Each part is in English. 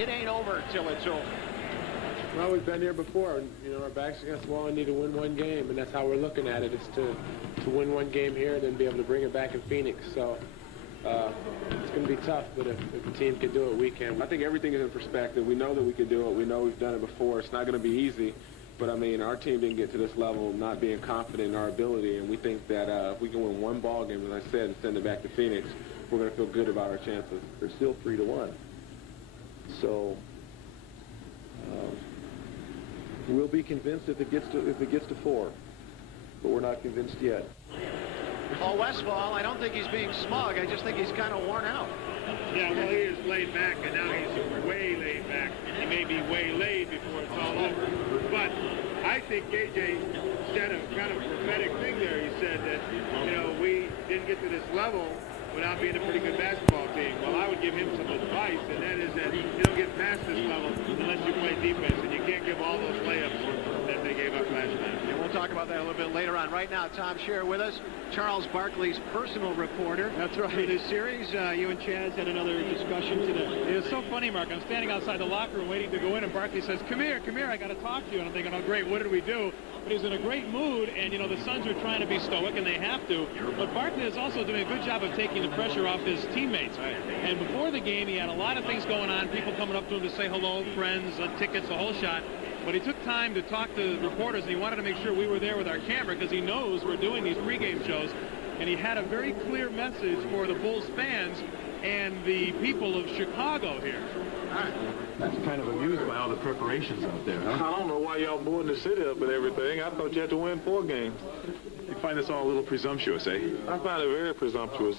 it ain't over till it's over. Well, we've been here before. You know, our back's against the wall and need to win one game, and that's how we're looking at it, is to win one game here and then be able to bring it back in Phoenix. So it's going to be tough, but if the team can do it, we can. I think everything is in perspective. We know that we can do it. We know we've done it before. It's not going to be easy, but, I mean, our team didn't get to this level not being confident in our ability, and we think that if we can win one ball game, as I said, and send it back to Phoenix, we're going to feel good about our chances. They're still 3-1. So we'll be convinced if it gets to 4, but we're not convinced yet. Paul Westphal, I don't think he's being smug. I just think he's kind of worn out. Yeah, well, he is laid back, and now he's way laid back. He may be way laid before it's all over. But I think KJ said a kind of prophetic thing there. He said that, you know, we didn't get to this level without being a pretty good basketball team. Well, I would give him some advice, and that is that you don't get past this level unless you play defense, and you can't give all those layups that they gave up last night. And we'll talk about that a little bit later on. Right now, Tom Scherer with us, Charles Barkley's personal reporter. That's right. For this series, you and Chaz had another discussion today. It was so funny, Mark. I'm standing outside the locker room waiting to go in, and Barkley says, come here, I got to talk to you. And I'm thinking, oh, great, what did we do? But he's in a great mood, and, you know, the Suns are trying to be stoic, and they have to. But Barkley is also doing a good job of taking the pressure off his teammates. And before the game, he had a lot of things going on, people coming up to him to say hello, friends, tickets, the whole shot. But he took time to talk to reporters, and he wanted to make sure we were there with our camera because he knows we're doing these pregame shows. And he had a very clear message for the Bulls fans and the people of Chicago here. That's kind of amused by all the preparations out there, huh? I don't know why y'all boarding the city up and everything. I thought you had to win 4 games. You find this all a little presumptuous, eh? I find it very presumptuous.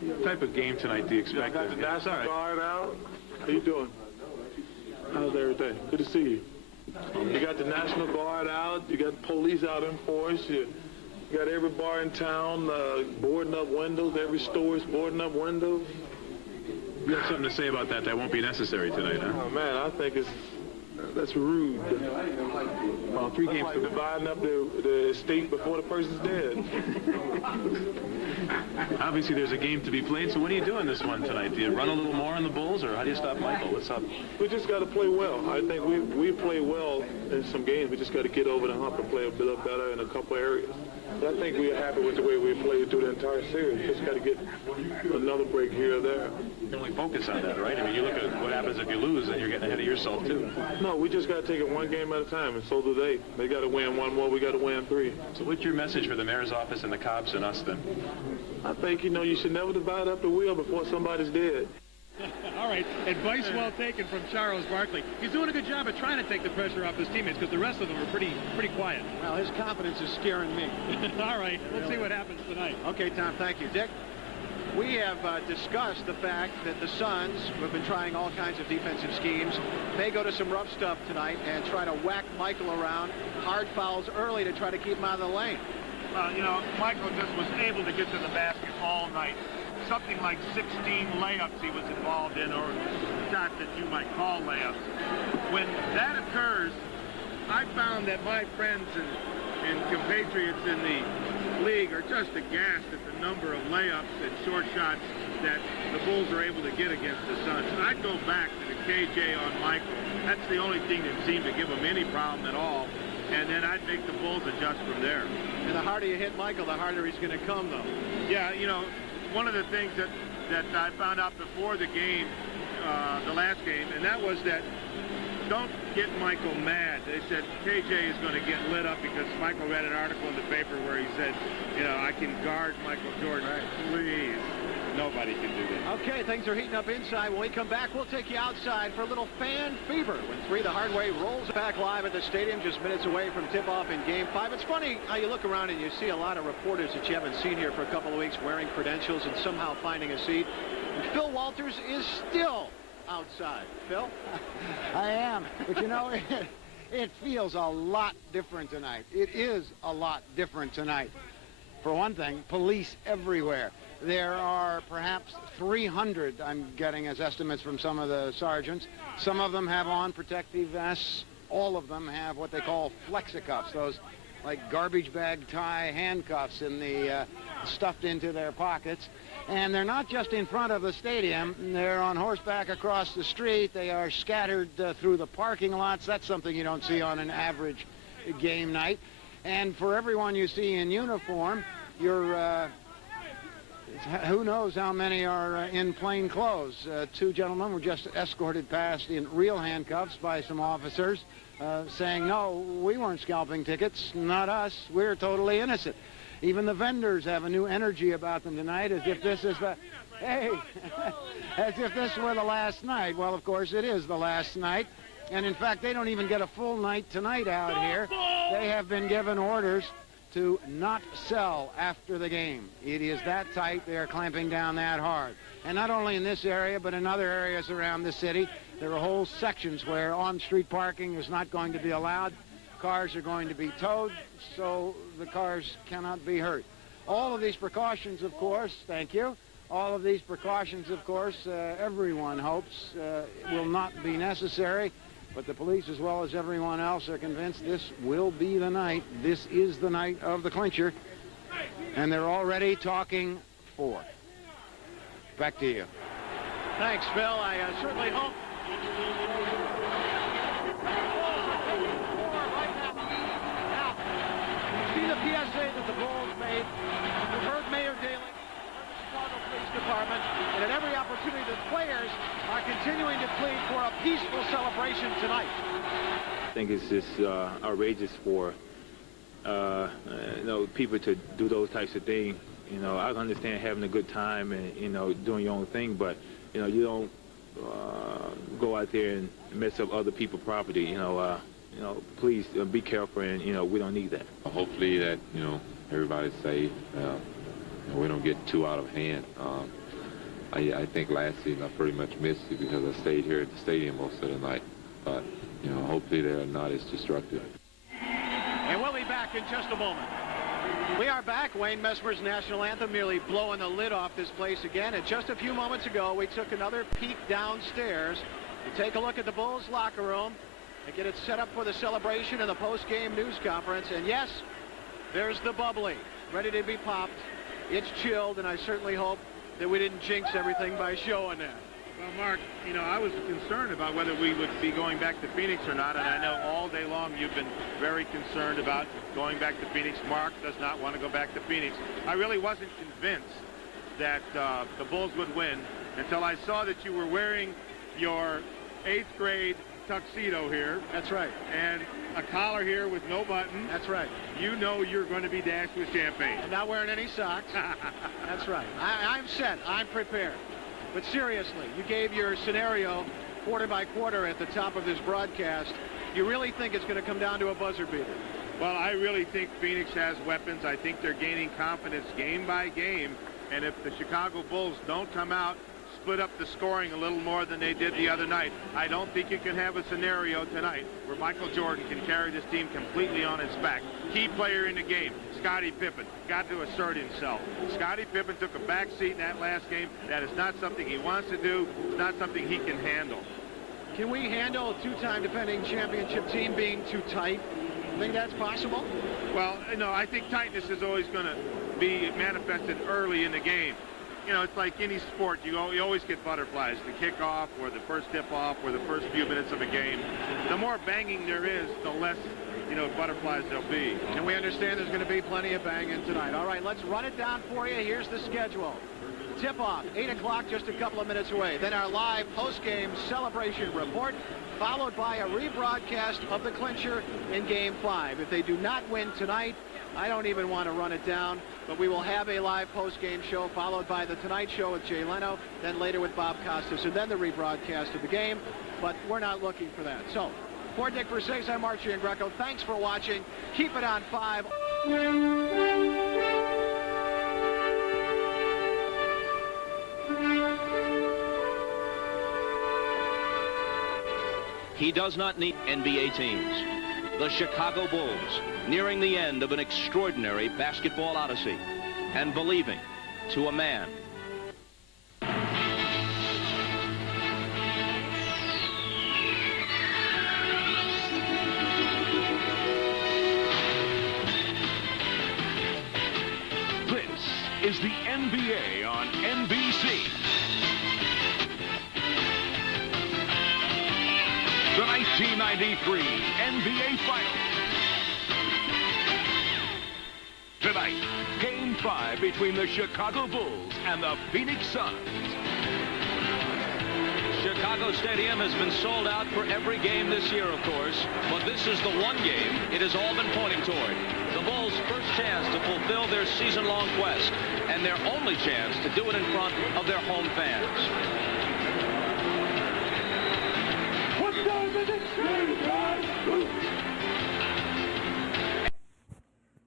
What type of game tonight do you expect? Got the National Guard out. How you doing? How's everything? Good to see you. You got the National Guard out. You got police out in force. You got every bar in town boarding up windows. Every store is boarding up windows. You have something to say about that won't be necessary tonight, huh? Oh, man, I think that's rude. Well, 3 games like dividing up the estate before the person's dead. Obviously, there's a game to be played, so what are you doing this one tonight? Do you run a little more on the Bulls, or how do you stop Michael? What's up? We just got to play well. I think we play well in some games. We just got to get over the hump and play a bit better in a couple areas. But I think we're happy with the way we played through the entire series. Just got to get another break here or there. You only focus on that, right? I mean, you look at what happens if you lose, and you're getting ahead of yourself, too. No, we just got to take it one game at a time, and so do they. They got to win 1 more. We got to win 3. So what's your message for the mayor's office and the cops and us, then? I think, you know, you should never divide up the wheel before somebody's dead. All right, advice well taken from Charles Barkley. He's doing a good job of trying to take the pressure off his teammates because the rest of them are pretty quiet. Well, his confidence is scaring me. All right, we'll see what happens tonight. Okay, Tom, thank you. Dick, we have discussed the fact that the Suns, who have been trying all kinds of defensive schemes, may go to some rough stuff tonight and try to whack Michael around, hard fouls early to try to keep him out of the lane. You know, Michael just was able to get to the basket all night. Something like 16 layups he was involved in, or shots that you might call layups. When that occurs, I found that my friends and compatriots in the league are just aghast at the number of layups and short shots that the Bulls are able to get against the Suns. And I'd go back to the KJ on Michael. That's the only thing that seemed to give him any problem at all. And then I'd make the Bulls adjust from there. And the harder you hit Michael, the harder he's going to come, though. Yeah, you know, one of the things that I found out before the game, the last game, and that was that don't get Michael mad. They said KJ is going to get lit up because Michael read an article in the paper where he said, you know, I can guard Michael Jordan. Right. Please. Nobody can do that. Okay, things are heating up inside. When we come back, we'll take you outside for a little fan fever when 3 the Hard Way rolls back live at the stadium just minutes away from tip-off in Game 5. It's funny how you look around and you see a lot of reporters that you haven't seen here for a couple of weeks wearing credentials and somehow finding a seat. And Phil Walters is still outside. Phil? I am. But, you know, it feels a lot different tonight. It is a lot different tonight. For one thing, police everywhere. There are perhaps 300, I'm getting as estimates from some of the sergeants. Some of them have on protective vests. All of them have what they call flexicuffs, those like garbage bag tie handcuffs in the stuffed into their pockets. And they're not just in front of the stadium. They're on horseback across the street. They are scattered through the parking lots. That's something you don't see on an average game night. And for everyone you see in uniform, you're who knows how many are in plain clothes. Two gentlemen were just escorted past in real handcuffs by some officers saying, no, we weren't scalping tickets, not us, we're totally innocent. Even the vendors have a new energy about them tonight, as if this is the, hey, as if this were the last night. Well, of course, it is the last night. And in fact, they don't even get a full night tonight out here. They have been given orders to not sell after the game. It is that tight. They are clamping down that hard. And not only in this area, but in other areas around the city, there are whole sections where on-street parking is not going to be allowed. Cars are going to be towed, so the cars cannot be hurt. All of these precautions, of course, thank you, all of these precautions, of course, everyone hopes will not be necessary, but the police, as well as everyone else, are convinced this will be the night. This is the night of the clincher, and they're already talking fourth. Back to you. Thanks, Phil. I certainly hope. Now, you see the PSA that the Bulls made. You've heard Mayor Daley, the Chicago Police Department, and at every opportunity the players are continuing to plead for a peaceful celebration tonight. I think it's just outrageous for people to do those types of things. I understand having a good time and doing your own thing, but you don't go out there and mess up other people's property. Please be careful, and we don't need that. Hopefully that everybody's safe. We don't get too out of hand. I think last season I pretty much missed it because I stayed here at the stadium most of the night. But hopefully they're not as destructive. And we'll be back in just a moment. We are back. Wayne Messmer's national anthem merely blowing the lid off this place again. And just a few moments ago, we took another peek downstairs to take a look at the Bulls locker room and get it set up for the celebration and the post-game news conference. And yes, there's the bubbly, ready to be popped. It's chilled, and I certainly hope that we didn't jinx everything by showing that. Well, Mark, I was concerned about whether we would be going back to Phoenix or not, and I know all day long you've been very concerned about going back to Phoenix. Mark does not want to go back to Phoenix. I really wasn't convinced that the Bulls would win until I saw that you were wearing your 8th grade tuxedo here. That's right. And a collar here with no button. That's right. You know you're going to be dashed with champagne. I'm not wearing any socks. That's right. I'm set. I'm prepared. But seriously, you gave your scenario quarter by quarter at the top of this broadcast. You really think it's going to come down to a buzzer beater? Well, I really think Phoenix has weapons. I think they're gaining confidence game by game. And if the Chicago Bulls don't come out, split up the scoring a little more than they did the other night, I don't think you can have a scenario tonight where Michael Jordan can carry this team completely on his back. Key player in the game, Scottie Pippen, got to assert himself. Scottie Pippen took a back seat in that last game. That is not something he wants to do. It's not something he can handle. Can we handle a two-time defending championship team being too tight? You think that's possible? Well, I think tightness is always going to be manifested early in the game. It's like any sport. You always get butterflies, the kickoff or the first tip-off or the first few minutes of a game. The more banging there is, the less, butterflies there'll be. And we understand there's going to be plenty of banging tonight. All right, let's run it down for you. Here's the schedule. Tip-off, 8 o'clock, just a couple of minutes away. Then our live post-game celebration report, followed by a rebroadcast of the clincher in Game 5. If they do not win tonight, I don't even want to run it down, but we will have a live post-game show followed by the Tonight Show with Jay Leno, then later with Bob Costas, and then the rebroadcast of the game, but we're not looking for that. So, for Dick Versace, I'm Archie Greco. Thanks for watching. Keep it on 5. He does not need NBA teams. The Chicago Bulls, nearing the end of an extraordinary basketball odyssey, and believing to a man. This is the NBA on NBA. D.C. The 1993 NBA Finals. Tonight, Game 5 between the Chicago Bulls and the Phoenix Suns. Chicago Stadium has been sold out for every game this year, of course, but this is the one game it has all been pointing toward. The Bulls' first chance to fulfill their season-long quest, and their only chance to do it in front of their home fans.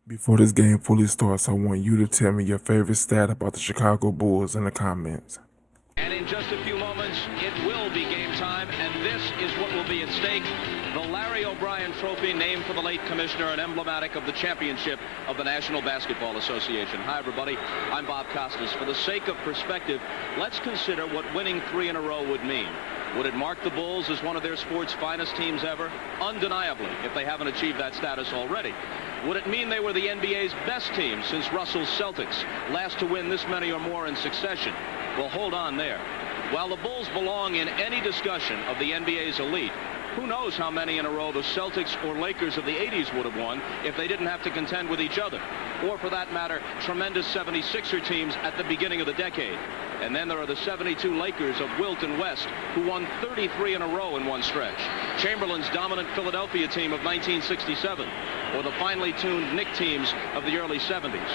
Before this game fully starts, I want you to tell me your favorite stat about the Chicago Bulls in the comments. And in just a few moments, it will be game time, and this is what will be at stake. The Larry O'Brien Trophy, named for the late commissioner and emblematic of the championship of the National Basketball Association. Hi, everybody. I'm Bob Costas. For the sake of perspective, let's consider what winning 3 in a row would mean. Would it mark the Bulls as one of their sport's finest teams ever? Undeniably, if they haven't achieved that status already. Would it mean they were the NBA's best team since Russell's Celtics, last to win this many or more in succession? Well, hold on there. While the Bulls belong in any discussion of the NBA's elite, who knows how many in a row the Celtics or Lakers of the 80s would have won if they didn't have to contend with each other. Or, for that matter, tremendous 76er teams at the beginning of the decade. And then there are the 72 Lakers of Wilt and West, who won 33 in a row in one stretch. Chamberlain's dominant Philadelphia team of 1967, or the finely tuned Knicks teams of the early 70s.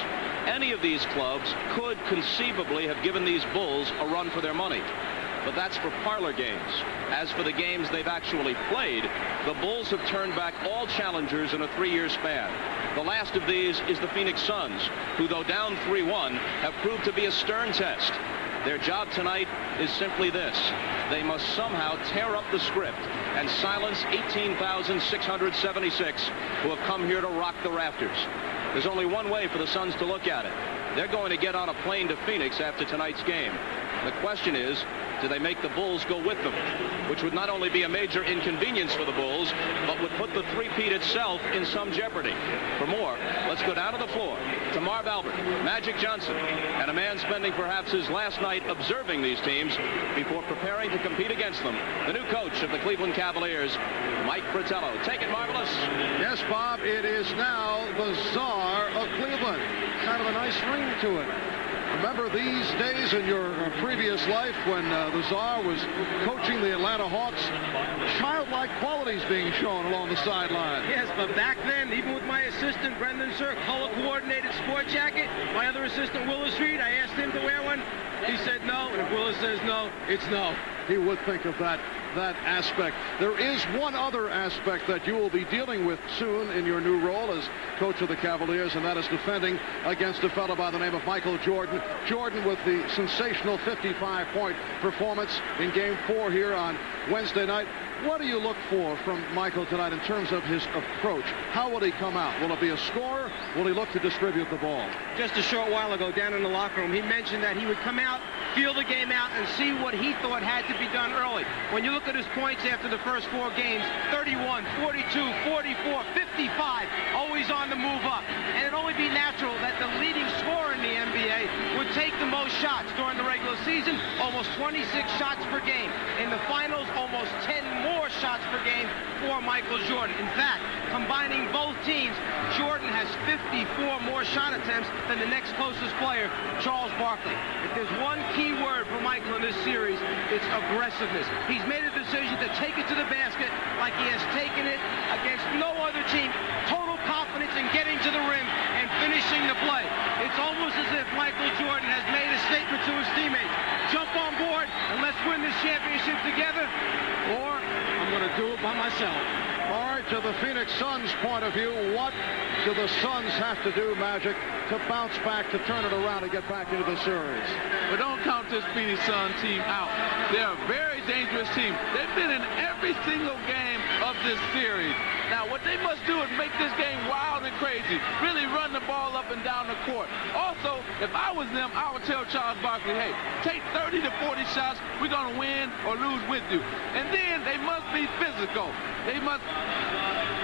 Any of these clubs could conceivably have given these Bulls a run for their money. But that's for parlor games. As for the games they've actually played, the Bulls have turned back all challengers in a 3-year span. The last of these is the Phoenix Suns, who, though down 3-1, have proved to be a stern test. Their job tonight is simply this. They must somehow tear up the script and silence 18,676 who have come here to rock the rafters. There's only one way for the Suns to look at it. They're going to get on a plane to Phoenix after tonight's game. The question is, do they make the Bulls go with them? Which would not only be a major inconvenience for the Bulls, but would put the three-peat itself in some jeopardy. For more, let's go down to the floor to Marv Albert, Magic Johnson, and a man spending perhaps his last night observing these teams before preparing to compete against them, the new coach of the Cleveland Cavaliers, Mike Fratello. Take it, Marvelous. Yes, Bob, it is now the Czar of Cleveland. Kind of a nice ring to it. Remember these days in your previous life when the Czar was coaching the Atlanta Hawks? Childlike qualities being shown along the sideline. Yes, but back then, even with my assistant, Brendan Sir, color-coordinated sport jacket, my other assistant, Willis Reed, I asked him to wear one. He said no, and if Willis says no, it's no. He would think of that aspect. There is one other aspect that you will be dealing with soon in your new role as coach of the Cavaliers, and that is defending against a fellow by the name of Michael Jordan. Jordan with the sensational 55-point performance in Game 4 here on Wednesday night. What do you look for from Michael tonight in terms of his approach? How will he come out? Will it be a scorer? Will he look to distribute the ball? Just a short while ago, down in the locker room, he mentioned that he would come out, feel the game out, and see what he thought had to be done early. When you look at his points after the first 4 games, 31, 42, 44, 55, always on the move up. And it'd only be natural that the leading scorer in the NBA would take the most shots during the regular season, almost 26 shots per game. In the finals, almost 10 more shots per game for Michael Jordan. In fact, combining both teams, Jordan has 54 more shot attempts than the next closest player, Charles Barkley. If there's one key word for Michael in this series, it's aggressiveness. He's made a decision to take it to the basket like he has taken it against no other team. Total confidence in getting to the rim and finishing the play. It's almost as if Michael Jordan has made a statement to his teammates. Jump on board and let's win this championship together, or I'm going to do it by myself. All right, to the Phoenix Suns' point of view, what do the Suns have to do, Magic, to bounce back, to turn it around and get back into the series? But don't count this Phoenix Suns team out. They're a very dangerous team. They've been in every single game of this series. Now, what they must do is make this game wild and crazy. Really run the ball up and and down the court. Also, if I was them, I would tell Charles Barkley, hey, take 30 to 40 shots. We're going to win or lose with you. And then they must be physical. They must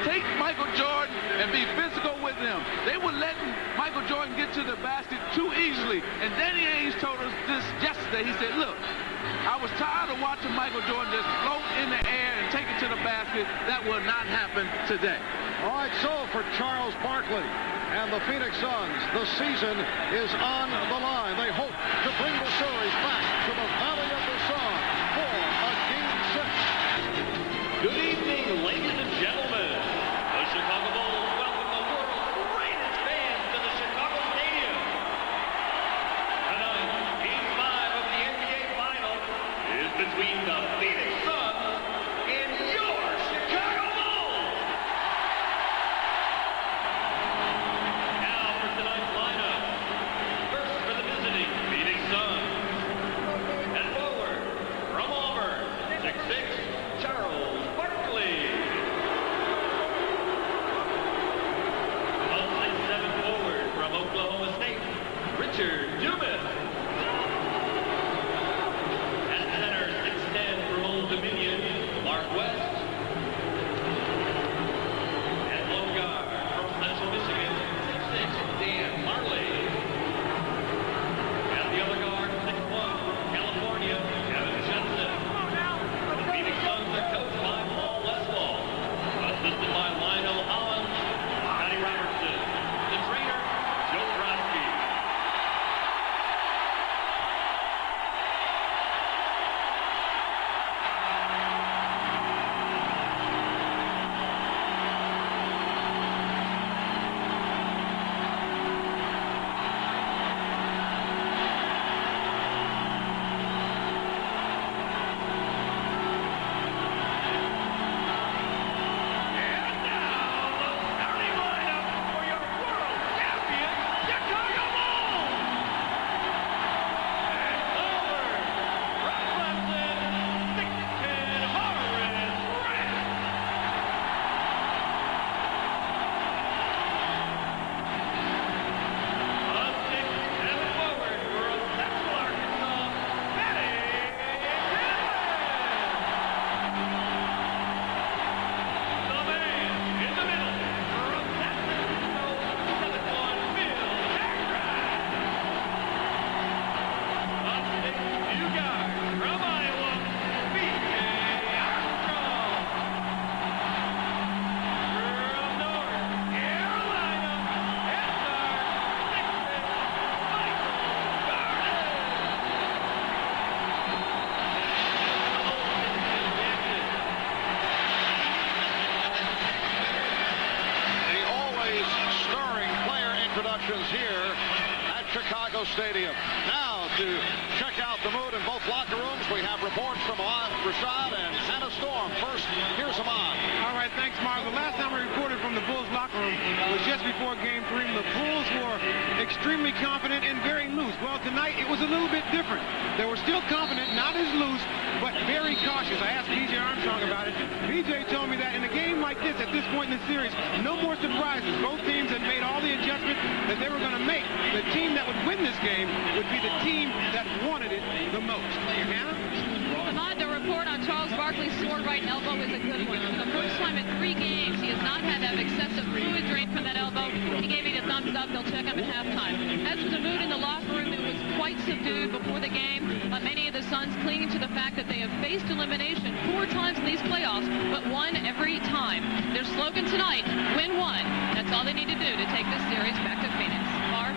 take Michael Jordan and be physical with him. They were letting Michael Jordan get to the basket too easily. And Danny Ainge told us this yesterday. He said, look, I was tired of watching Michael Jordan just float in the air and take it to the basket. That will not happen today. All right, so for Charles Barkley and the Phoenix Suns, the season is on the line. They hope to bring the series back to the Valley of the Sun for a Game 6. Good evening, ladies and gentlemen. The Chicago Bulls welcome the world's greatest fans to the Chicago Stadium. Tonight, Game 5 of the NBA Finals is between the Phoenix Suns and your Chicago Bulls. Now for tonight's lineup. First for the visiting Phoenix Suns. At forward, from Auburn, 6'6", Charles Barkley. A 6'7" forward from Oklahoma State, Richard Dumas. At center, 6'10" from Old Dominion, Mark West. At lone guard from Central Michigan, 6'6", Dan Marley. At the other guard, 6'1", from California, Kevin Johnson. The Phoenix Suns are coached by Paul Westphal, assisted by Lionel Hollins, Scotty Robertson, the trainer, Joe Brodsky. Here at Chicago Stadium. Now to check out the mood in both locker rooms, we have reports from Rashad and Hannah Storm. First, here's Ahmad. All right, thanks, Mark. The last time we reported from the Bulls locker room was just before Game 3. The Bulls were extremely confident and very loose. Well, tonight it was a little bit different. They were still confident, not as loose, but very cautious. I asked B.J. Armstrong about it. B.J. told me that in a game like this, at this point in the series, no more surprises. Both teams had made all the adjustments that they were going to make. The team that would win this game would be the team that wanted it the most. Hannah? Ahmad, the report on Charles Barkley's sore right elbow is a good one. For the first time in 3 games, he has not had to have excessive fluid drain from that elbow. He gave me the thumbs up. They'll check him at halftime. As for the mood in the locker room, it was quite subdued before the game. Many of the Suns clinging to the fact that they have faced elimination 4 times in these playoffs, but won every time. Their slogan tonight, win one. That's all they need to do to take this series back to Phoenix. Mark?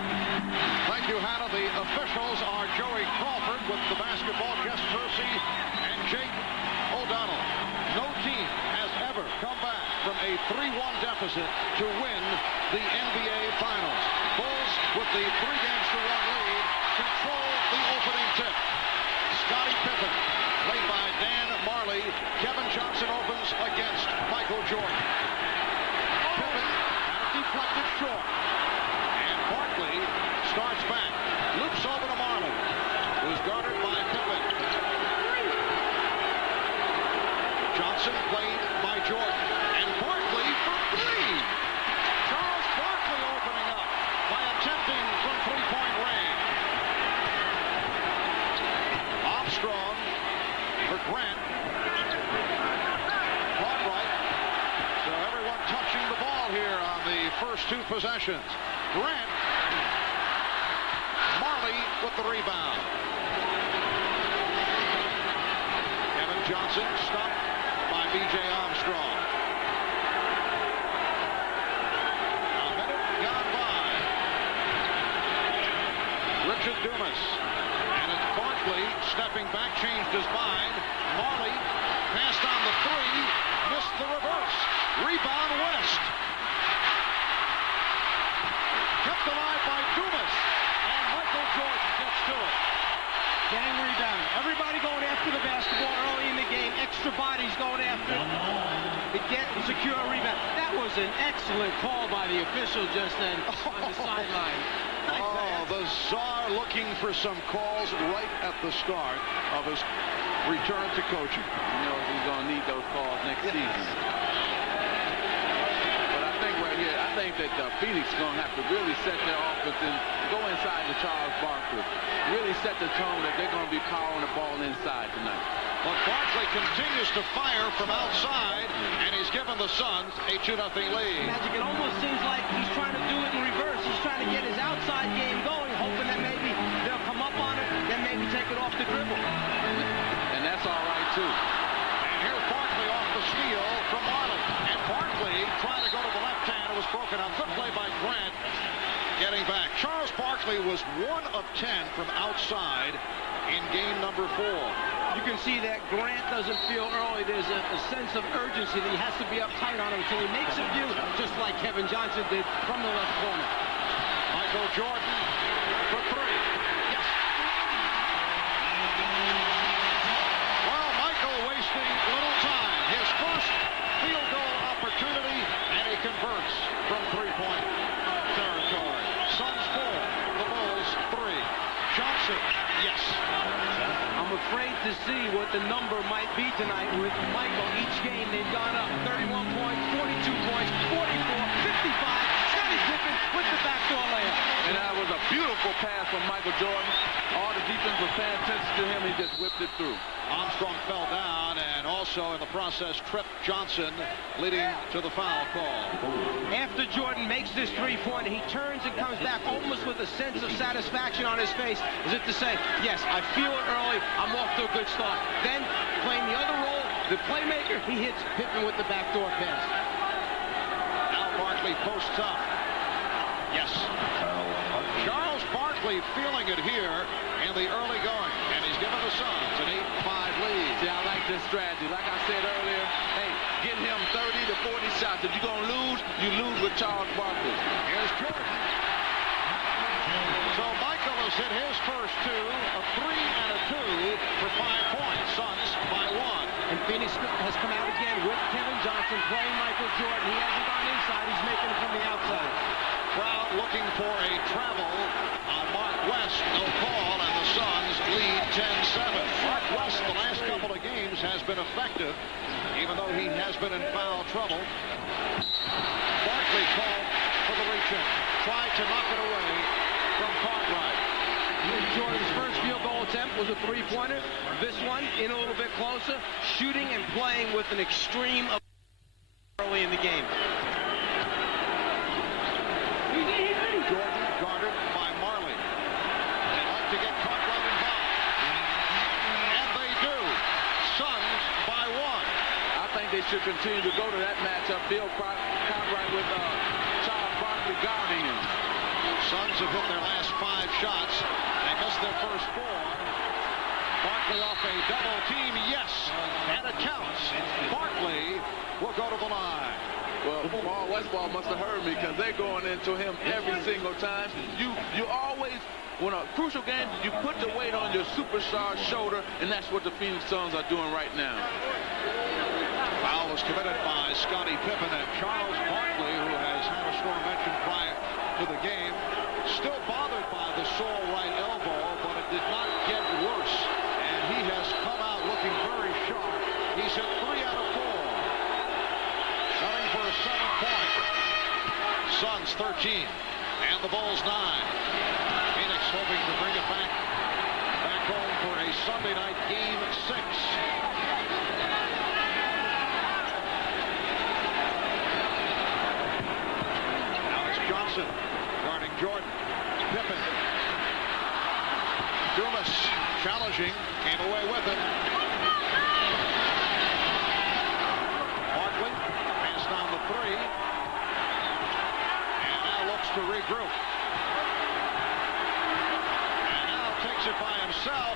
Thank you, Hannah. The officials are Joey Crawford with the basketball, Jess Percy, and Jake O'Donnell. No team has ever come back from a 3-1 deficit to win the NBA Finals. Bulls, with the 3-1 lead, control the opening tip. Scottie Pippen, played by Dan Marley. Kevin Johnson opens against Michael Jordan. Pippen had a deflected short. And Barkley starts back. Loops over to Marley, who's guarded by Pippen. Johnson played by Jordan. And Barkley for 3. Charles Barkley opening up by a 10 Grant. Cartwright. So everyone touching the ball here on the first 2 possessions. Grant. Marley with the rebound. Kevin Johnson stopped by B.J. Armstrong. A minute gone by. Richard Dumas. And it's Barkley stepping back, changed his mind. Marley passed on the 3, missed the reverse. Rebound West. Kept alive by Dumas. And Michael Jordan gets to it. Gang rebound. Everybody going after the basketball early in the game. Extra bodies going after it. To get and secure a rebound. That was an excellent call by the official just then on the sideline. Oh, the Czar looking for some calls right at the start of his return to coaching. You know he's going to need those calls next season. But I think right here, I think that Phoenix is going to have to really set their offense and go inside to Charles Barkley. Really set the tone that they're going to be powering the ball inside tonight. But Barkley continues to fire from outside, and he's given the Suns a 2-0 lead. Magic, it almost seems like he's trying to do it in reverse. He's trying to get his outside game going, hoping that maybe they'll come up on it, then maybe take it off the dribble. And that's all right, too. And here's Barkley off the steal from Marley. And Barkley trying to go to the left hand. It was broken on. Good play by Grant. Getting back. Charles Barkley was 1 of 10 from outside in game number 4. You can see that Grant doesn't feel early. There's a sense of urgency that he has to be uptight on him until he makes a view, just like Kevin Johnson did from the left corner. Michael Jordan for 3. Yes. Well, Michael wasting little time. His first field goal opportunity, and he converts from 3-point territory. Suns 4, the Bulls 3. Johnson, yes. I'm afraid to see what the number might be tonight with Michael. Each game they've gone up 31 points, 42 points, 44, 55. Scottie Pippen with the backdoor layup. And that was a beautiful pass from Michael Jordan. All the defense was paying attention to him. He just whipped it through. Armstrong fell down and also in the process tripped Johnson, leading to the foul call. After Jordan makes this 3-pointer, he turns and comes back almost with a sense of satisfaction on his face, as if to say, yes, I feel it early, I'm off to a good start. Then, playing the other role, the playmaker, he hits Pippen with the backdoor pass. Now Barkley posts up. Yes. Charles Barkley feeling it here in the early going, and he's given the Suns an 8-5 lead. See, I like this strategy. Like I said earlier, hey, get him 30 to 40 shots. If you're going to lose, you lose with Charles Barkley. Here's Jordan. So Michael has hit his first 2, a 3 and a 2 for 5 points. Suns by 1. And Phoenix has come out again with Kevin Johnson playing Michael Jordan. He hasn't gone inside. He's making it from the outside. Crowd looking for a travel on Mark West. No call, and the Suns lead 10-7. Mark West, the last couple of games, has been effective, even though he has been in foul trouble. Barkley called for the reach-in. Tried to knock it away from Cartwright. Jordan's first field goal attempt was a 3-pointer. This one, in a little bit closer, shooting and playing with an extreme of early in the game. Jordan guarded by Marley. They like to get Cartwright involved. And they do. Suns by 1. I think they should continue to go to that matchup. Bill Cartwright with Charles Barkley guarding him. Suns have hit their last 5 shots. They missed their first 4. Barkley off a double team, yes, and it counts. Barkley will go to the line. Well, Paul Westball must have heard me because they're going into him every single time. You always, when a crucial game, you put the weight on your superstar's shoulder, and that's what the Phoenix Suns are doing right now. Foul was committed by Scottie Pippen, and Charles Barkley, who has had a sore mention prior to the game, still bothered by the sore right elbow, but it did not get worse, and he has come out looking very sharp. He's hit 3 out of 4. Selling for a 7-point. Suns 13, and the Bulls 9. Phoenix hoping to bring it back home for a Sunday night game 6. Jackson guarding Jordan. Pippen. Dumas challenging, came away with it. Barkley passed down the three. And now looks to regroup. And now takes it by himself.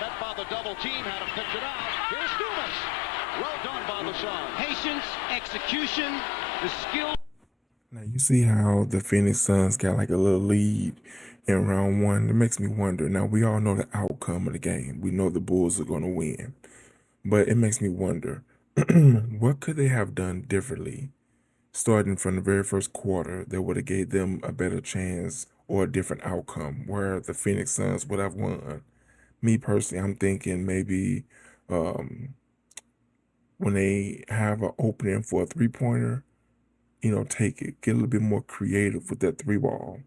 Met by the double team, had to pitch it out. Here's Dumas. Well done by the Suns. Patience, execution, the skill. Now you see how the Phoenix Suns got like a little lead in round one. It makes me wonder. Now we all know the outcome of the game. We know the Bulls are going to win. But it makes me wonder, what could they have done differently starting from the very first quarter that would have gave them a better chance or a different outcome where the Phoenix Suns would have won? Me personally, I'm thinking maybe when they have an opening for a three-pointer, take it, get a little bit more creative with that three ball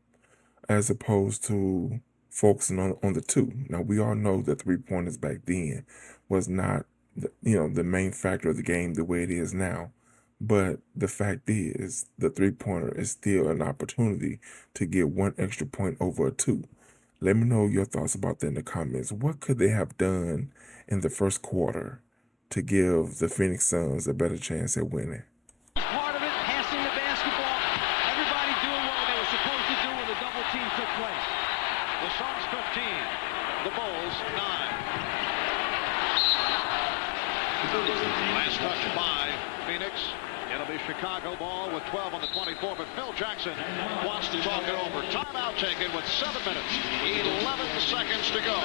as opposed to focusing on the two. Now, we all know that three-pointers back then was not, the main factor of the game the way it is now. But the fact is, the three-pointer is still an opportunity to get one extra point over a two. Let me know your thoughts about that in the comments. What could they have done in the first quarter to give the Phoenix Suns a better chance at winning? Part of it, passing the basketball, everybody doing what they were supposed to do when the double team took place. The Suns 15, the Bulls 9. Last touch by Phoenix. It'll be Chicago ball with 12 on the 24, but Phil Jackson wants to talk it over. Timeout taken with 7 minutes, 11 seconds to go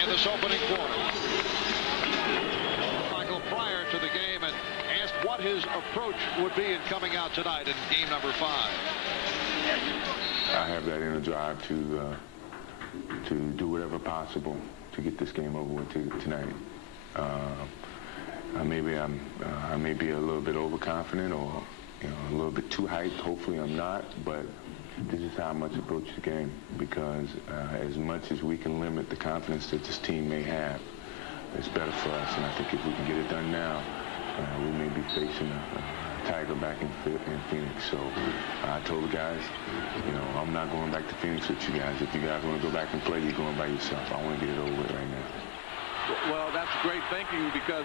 in this opening quarter. Michael prior to the game and asked what his approach would be in coming out tonight in game number 5. I have that inner drive to do whatever possible to get this game over with tonight. I may be a little bit overconfident or a little bit too hyped. Hopefully I'm not, but this is how I much approach the game because as much as we can limit the confidence that this team may have, it's better for us. And I think if we can get it done now, we may be facing a Tiger back in Phoenix. So I told the guys, I'm not going back to Phoenix with you guys. If you guys want to go back and play, you're going by yourself. I want to get it over with right now. Well, that's great thinking because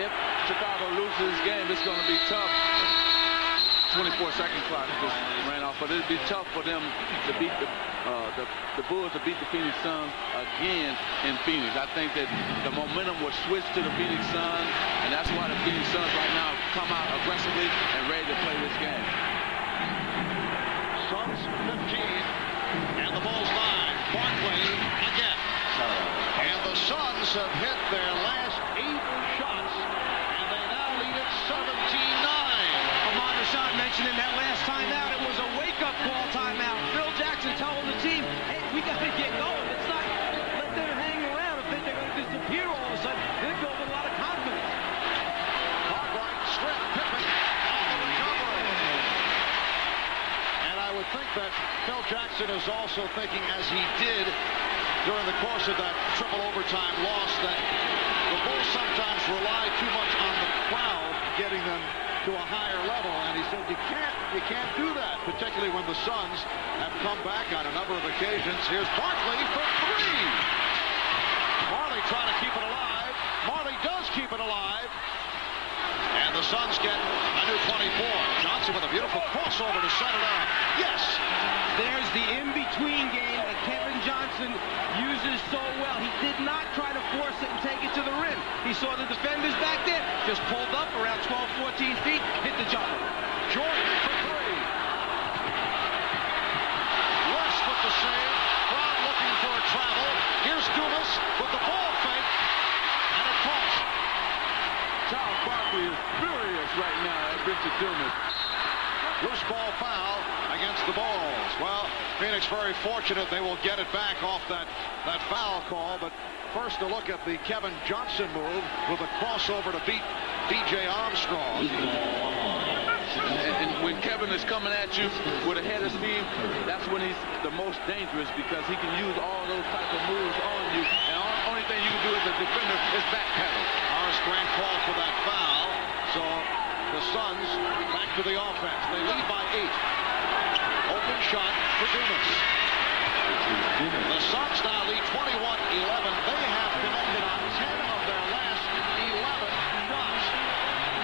if Chicago loses this game, it's going to be tough. 24-second clock just ran off, but it'd be tough for them to beat the Bulls to beat the Phoenix Suns again in Phoenix. I think that the momentum will switch to the Phoenix Suns, and that's why the Phoenix Suns right now come out aggressively and ready to play this game. Suns 15 and the Bulls 9. Barkley again. And the Suns have hit their last 8 shots, and they now lead it 17-9. Ahmad Rashad mentioned in that last timeout, it was a wake-up call timeout. Phil Jackson telling the team, hey, we got to get going. It's not let them hang around and think they're going to disappear all of a sudden. They're building a lot of confidence. Cartwright, strip, Pippen on the recovery. And I would think that Phil Jackson is also thinking, as he did during the course of that triple overtime loss, that the Bulls sometimes rely too much on the crowd getting them to a higher level, and he said you can't do that, particularly when the Suns have come back on a number of occasions. Here's Barkley for 3. Marley trying to keep it alive. Marley does keep it alive. And the Suns get a new 24. Johnson with a beautiful crossover to set it up. Yes! There's the in-between game that Kevin Johnson uses so well. He did not try to force it and take it to the rim. He saw the defenders back there, just pulled up around 12, 14 feet, hit the jumper. Jordan for 3. West with the save. Brown looking for a travel. Here's Dumas with the ball fake. And a toss. Charles Barkley is furious right now at Richard Dumas. Loose ball foul against the Bulls. Well, Phoenix very fortunate they will get it back off that foul call. But first a look at the Kevin Johnson move with a crossover to beat B.J. Armstrong. And when Kevin is coming at you with a head of steam, that's when he's the most dangerous because he can use all those type of moves on you. And the only thing you can do as a defender is backpedal. Horace Grant called for that foul. So the Suns back to the offense. They lead by 8. open shot for Dumas. The Suns now lead 21-11. They have connected on 10 of their last 11 shots.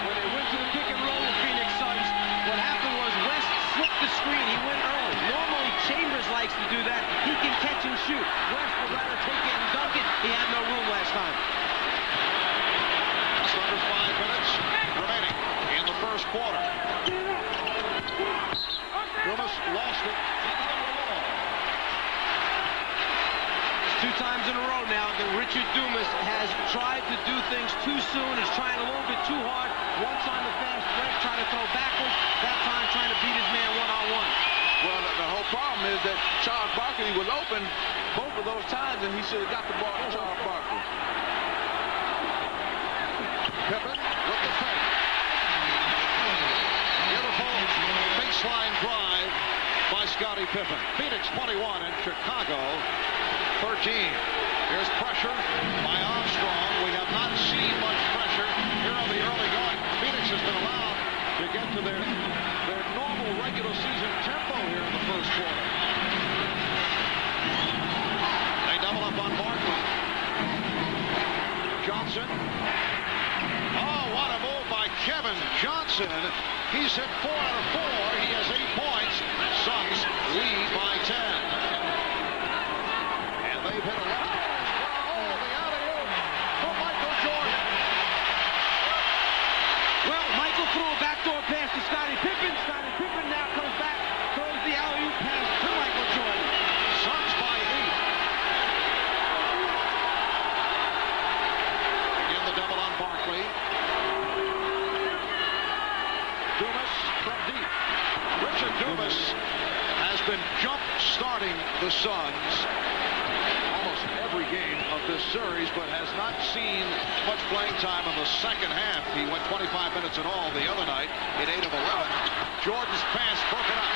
When they went to the pick and roll with Phoenix Suns, what happened was West slipped the screen. He went early. Normally Chambers likes to do that. He can catch and shoot. West would rather take it and dunk it. He had no room last time. Just under 5 minutes remaining in the first quarter. Dumas lost it. Two times in a row now that Richard Dumas has tried to do things too soon. He's trying a little bit too hard. Once on the fast break, trying to throw backwards. That time trying to beat his man one-on-one. Well, the whole problem is that Charles Barkley was open both of those times, and he should have got the ball to Charles Barkley. Pippen with the fake. Beautiful baseline drive by Scottie Pippen. Phoenix 21 and Chicago 13. Here's pressure by Armstrong. We have not seen much pressure here on the early going. Phoenix has been allowed to get to their normal regular season tempo here in the first quarter. They double up on Barkley. Johnson. Oh, what a move by Kevin Johnson. He's hit 4 out of 4. He has 8 points. Suns lead by 10. And they've hit a lot. Oh, the alley-oop for Michael Jordan. Well, Michael threw a backdoor pass to Scottie Pippen. Scottie Pippen now comes back, throws the alley-oop pass to Michael Jordan. Suns by 8. Again, the double on Barkley. Dumas from deep. Richard Dumas has been jump-starting the Suns almost every game of this series, but has not seen much playing time in the second half. He went 25 minutes in all the other night in 8 of 11. Jordan's pass broken up.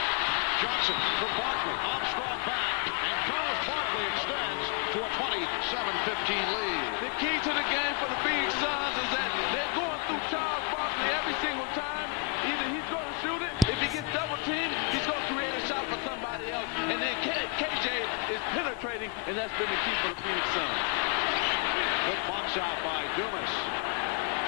Johnson for Barkley. Armstrong back, and Charles Barkley extends to a 27-15 lead. The key to the game for the Phoenix Suns is that they're going through Charles Barkley every single time. Either he's going to shoot it, if he gets double teamed, he's going to create a shot for somebody else. And then KJ is penetrating, and that's been the key for the Phoenix Suns. Good box out by Dumas.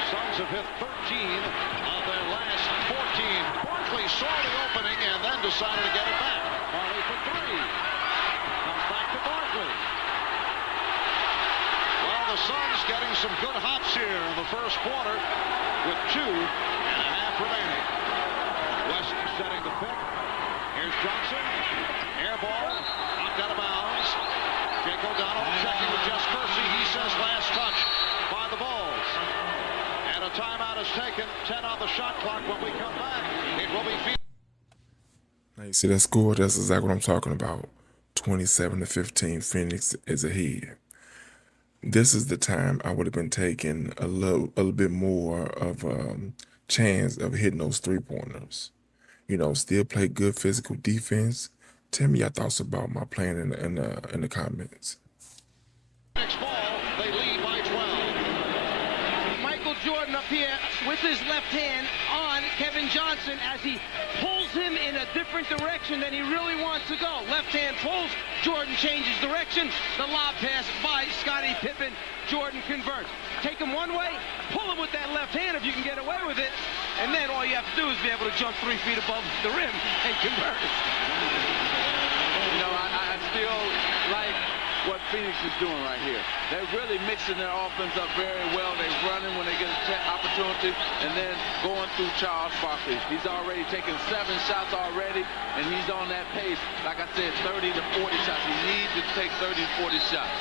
Suns have hit 13 of their last 14. Barkley saw the opening and then decided to get it back. Barkley for 3. Comes back to Barkley. Well, the Suns getting some good hops here in the first quarter with 2.5 remaining. West setting the pick. Here's Johnson. Air ball. Knocked out of bounds. Jake O'Donnell checking with Jess Kersey. He says last touch by the Bulls. And a timeout is taken. 10 on the shot clock. When we come back, it will be Phoenix. Now you see that score? That's exactly what I'm talking about. 27-15. Phoenix is ahead. This is the time I would have been taking a little bit more of chance of hitting those 3-pointers. You know, still play good physical defense. Tell me your thoughts about my playing in the comments. Next ball, they lead by 12. Michael Jordan up here with his left hand on Kevin Johnson as he pulls him in a different direction than he really wants to go. Left hand pulls, Jordan changes direction. The lob pass by Scottie Pippen. Jordan converts. Take him one way, pull him with that left hand if you can get away with it, and then all you have to do is be able to jump 3 feet above the rim and convert it. You know, I still like what Phoenix is doing right here. They're really mixing their offense up very well. They're running when they get an opportunity, and then going through Charles Barkley. He's already taken 7 shots already, and he's on that pace. Like I said, 30 to 40 shots. He needs to take 30 to 40 shots.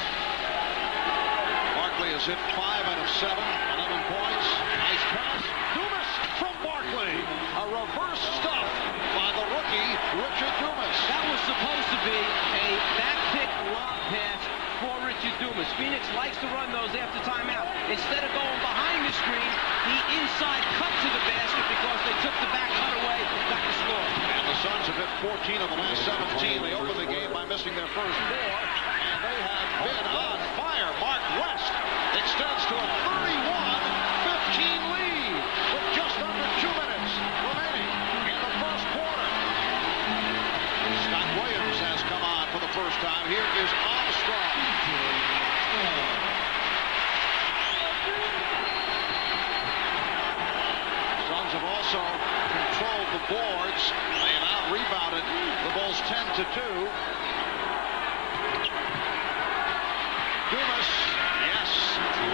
Barkley has hit 5 out of 7, 11 points. Nice pass. Dumas from Barkley. A reverse stuff by the rookie, Richard Dumas. That was supposed to be a back-pick lob pass for Richard Dumas. Phoenix likes to run those after timeout. Instead of going behind the screen, he inside cut to the basket because they took the back cutaway, got the score. And the Suns have hit 14 of the last 17. They opened the game by missing their first 4, and they have been on fire. Mark West extends to a 31-15 lead with just under 2 minutes remaining in the first quarter. also controlled the boards. They have out-rebounded the Bulls 10-2. Dumas, yes,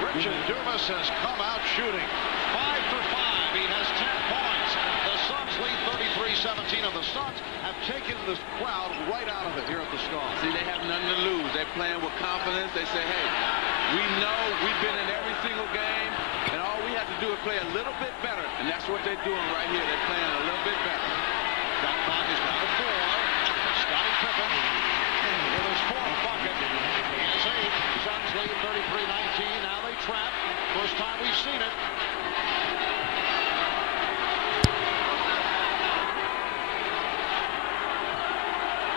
Richard Dumas has come out shooting. 5 for 5. He has 10 points. The Suns lead 33-17, and the Suns have taken this crowd right out of it here at the Star. See, they have nothing to lose. They're playing with confidence. They say, hey, we know we've been in every single game, and all we have to do is play a little bit better. And that's what they're doing right here. They're playing a little bit better. Shot clock is down to 4. Scottie Pippen with his 4th bucket. He has 8. Suns lead 33-19. Now they trap. First time we've seen it.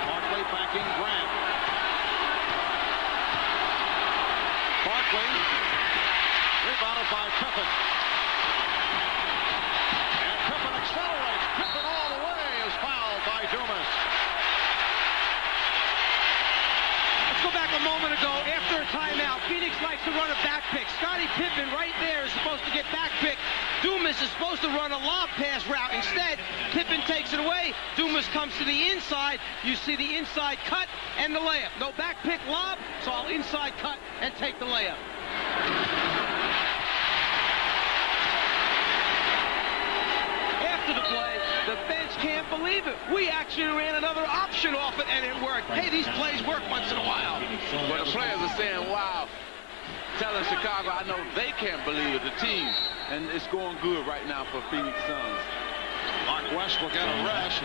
Barkley backing Grant. Barkley rebounded by Pippen. And Pippen accelerates. Pippen all the way is fouled by Dumas. Let's go back a moment ago. After a timeout, Phoenix likes to run a back pick. Scottie Pippen right there is supposed to get back picked. Dumas is supposed to run a lob pass route. Instead, Pippen takes it away. Dumas comes to the inside. You see the inside cut and the layup. No back pick lob, so I'll inside cut and take the layup. After the play, the bench can't believe it. We actually ran another option off it, and it worked. Hey, these plays work once in a while. Well, the players are saying, wow. Telling Chicago, I know they can't believe it, the team. And it's going good right now for Phoenix Suns. Mark West will get a rest.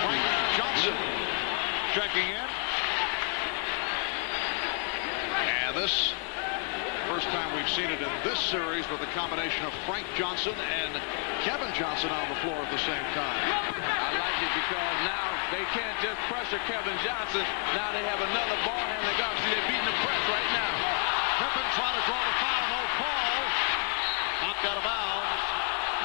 Frank Johnson checking in. And this, first time we've seen it in this series with a combination of Frank Johnson and Kevin Johnson on the floor at the same time. I like it because now they can't just pressure Kevin Johnson. Now they have another ball handler guard. See, they're beating the press right now. Pippen trying to draw the foul, no call. Knocked out of bounds.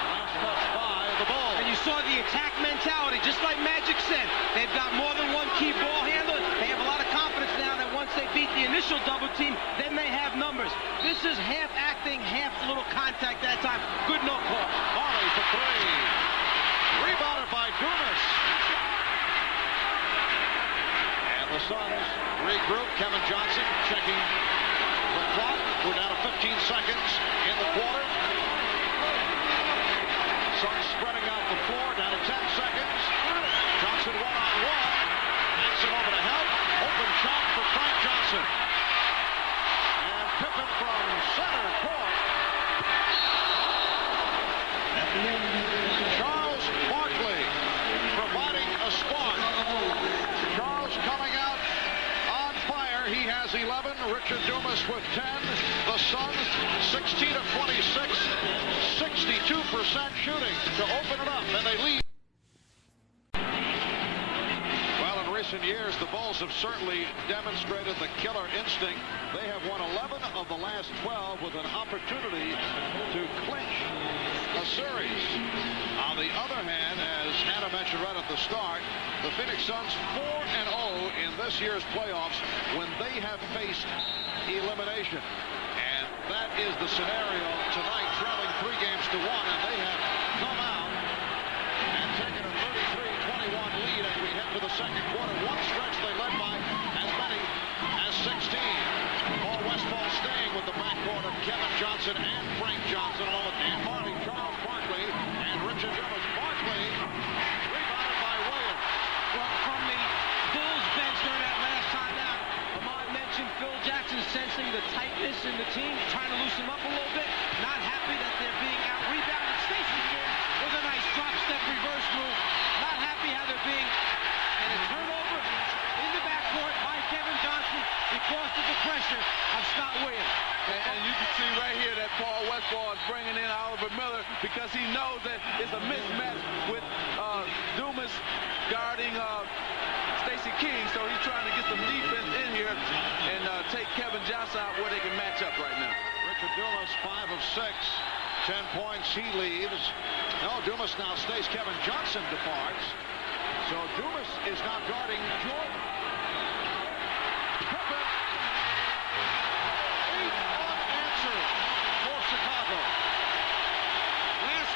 Last touch by the Bulls. And you saw the attack mentality, just like Magic said. They've got more than one key ball handler. They have a lot of confidence now that once they beat the initial double team, then they have numbers. This is half acting, half little contact that time. Good no call. Harley for 3. Rebounded by Dumas. And the Suns regroup. Kevin Johnson checking the clock. We're down to 15 seconds in the quarter. Suns spreading out the floor, down to 10 seconds. Johnson one-on-one. Jackson over to help. Open shot for Frank Johnson. And Pippen from center court. Charles Barkley providing a spark. Charles coming out on fire. He has 11. Richard Dumas with 10. The Suns 16 of 26. 62% shooting to open it up, and they lead. Well, in recent years, the Bulls have certainly demonstrated the killer instinct. They have won 11 of the last 12 with an opportunity to clinch a series. On the other hand, as Hannah mentioned right at the start, the Phoenix Suns 4-0 in this year's playoffs when they have faced elimination. And that is the scenario tonight, trailing 3-1, and they have come out and taken a 33-21 lead as we head to the second quarter. One stretch they led by as many as 16. Paul Westphal staying with the backcourt of Kevin Johnson and Frank Johnson, along with Dan Marley, Charles Barkley, and Richard Dumas. Barkley rebounded by Williams. Well, from the Bulls bench during that last timeout, Ahmad mentioned Phil Jackson sensing the tightness in the team, trying to loosen them up a little bit. Not happy that they're being out-rebounded. Stacey King with a nice drop-step reverse move. Not happy how they're being, and a turnover in the backcourt by Kevin Johnson because of the pressure of Scott Williams. And you can see right here that Paul Westphal is bringing in Oliver Miller because he knows that it's a mismatch with Dumas guarding Stacey King, so he's trying to get some defense in here and take Kevin Johnson out where they can match up right now. Richard Dumas, 5 of 6, 10 points, he leaves. No, Dumas now stays. Kevin Johnson departs. So Dumas is now guarding Jordan. Pippen, 8 unanswered for Chicago. Last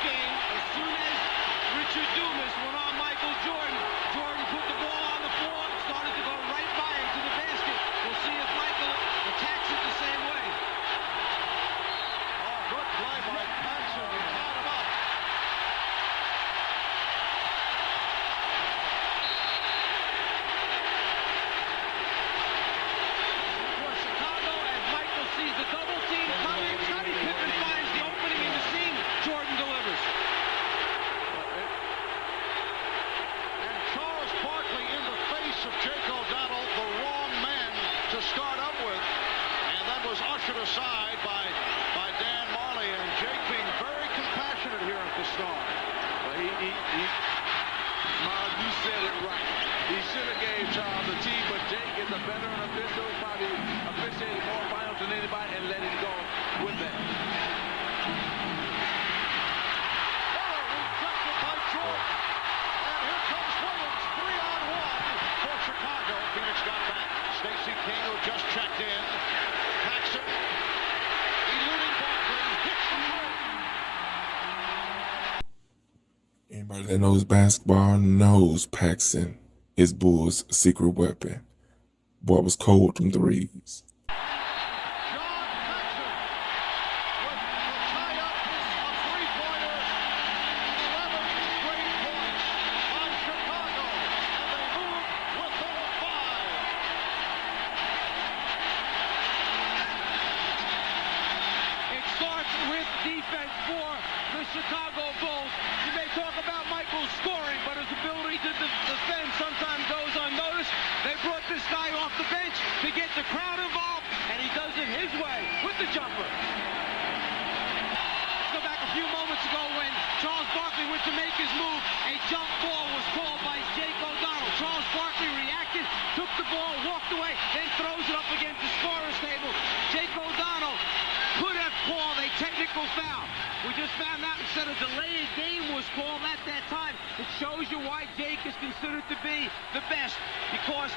Everybody that knows basketball knows Paxson is Bull's secret weapon. Boy was cold from threes. Defense for the Chicago Bulls. You may talk about Michael's scoring, but his ability to defend sometimes goes unnoticed. They brought this guy off the bench to get the crowd involved, and he does it his way with the jumper. Let's go back a few moments ago when Charles Barkley went to make his move. A jump ball was called by Jake O'Donnell. Charles Barkley reacted, took the ball, walked away, then throws it up against the scorer's table. Jake O'Donnell could have called a technical foul. We just found out instead of delayed game was called at that time. It shows you why Jake is considered to be the best, because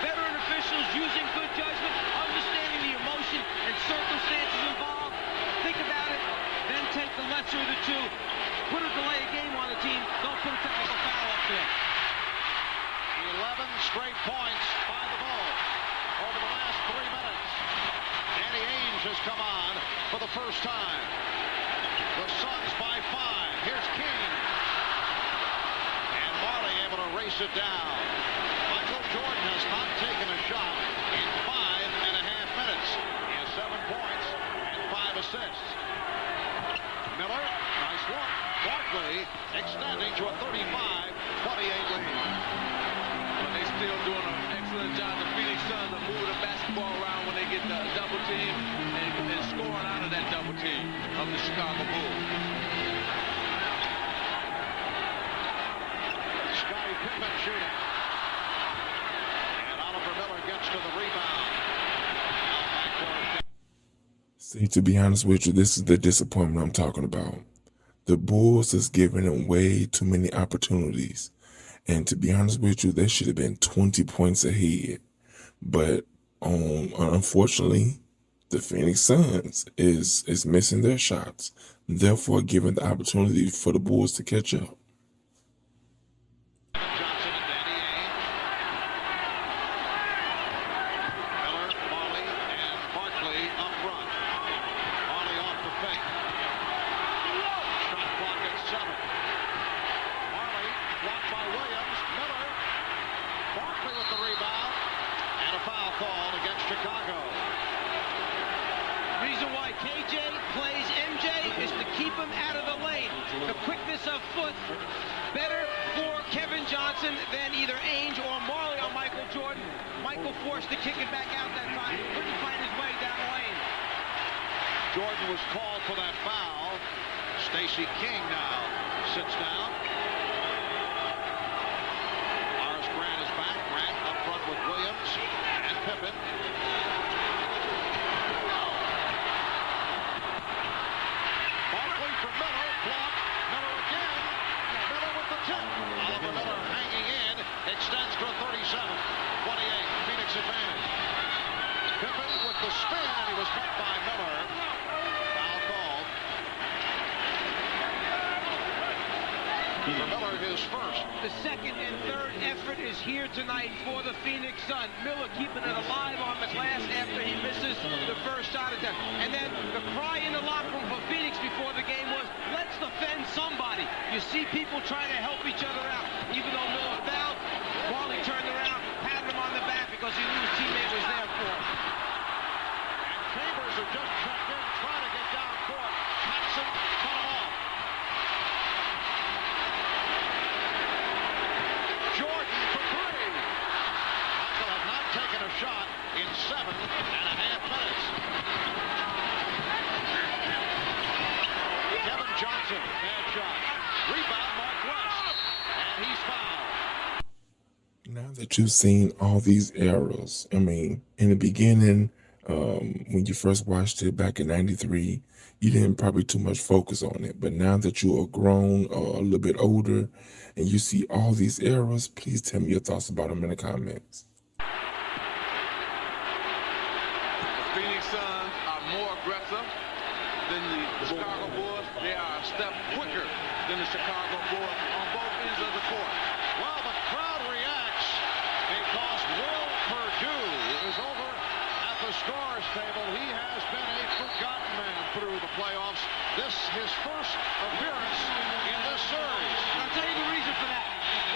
veteran officials using good judgment, understanding the emotion and circumstances involved, think about it, then take the lesser of the two, put a delayed game on the team, don't put a technical foul up there. 11 straight points by the Bulls over the last 3 minutes. Danny Ainge has come on for the first time. The Suns by 5. Here's King. And Marley able to race it down. Michael Jordan has not taken a shot in 5.5 minutes. He has 7 points and 5 assists. Miller, nice one. Barkley extending to a 35-28 lead. But they still doing an excellent job. The Phoenix Suns are moving the basketball around when they get the double team and scoring out of that double team of the Chicago Bulls. Scottie Pippen shooting. And Oliver Miller gets to the rebound. See, to be honest with you, this is the disappointment I'm talking about. The Bulls is giving them way too many opportunities. And to be honest with you, they should have been 20 points ahead. But unfortunately, the Phoenix Suns is missing their shots, therefore giving the opportunity for the Bulls to catch up. Than either Ainge or Marley on Michael Jordan. Michael forced to kick it back out that time. Couldn't find his way down the lane. Jordan was called for that foul. Stacey King now sits down. Horace Grant is back. Grant up front with Williams and Pippen. Barkley for Miller. Blocked. Miller again. Miller with the tip. Oliver Miller hanging in. Extends to a 37. 28. Phoenix advantage. Pippen with the spin, and he was met by Miller. Foul called. For Miller, his first. The second and third effort is here tonight for the Phoenix Suns. Miller keeping it alive on the glass after he misses the first shot attempt. And then the cry in the locker room for Phoenix before the game was, let's defend somebody. You see people trying to help each other out. Even though Miller fouled, Barkley turned around, patted him on the back because he knew his teammate was there for him. And Chambers are just checked in, trying to get down court. Paxson cut him off. Jordan for 3. Michael had not taken a shot in 7.5 minutes. Kevin Johnson, bad shot. Rebound, Mark West. And he's fouled. Now that you've seen all these errors, I mean, in the beginning, when you first watched it back in '93, you didn't probably too much focus on it. But now that you are grown or a little bit older and you see all these errors, please tell me your thoughts about them in the comments. The Phoenix Suns are more aggressive than the Chicago Bulls. They are a step quicker than the Chicago Bulls on both ends of the court. Well, the crowd reacts because Will Perdue is over at the scorer's table. He has been a forgotten man through the playoffs. This his first appearance in this series. I'll tell you the reason for that.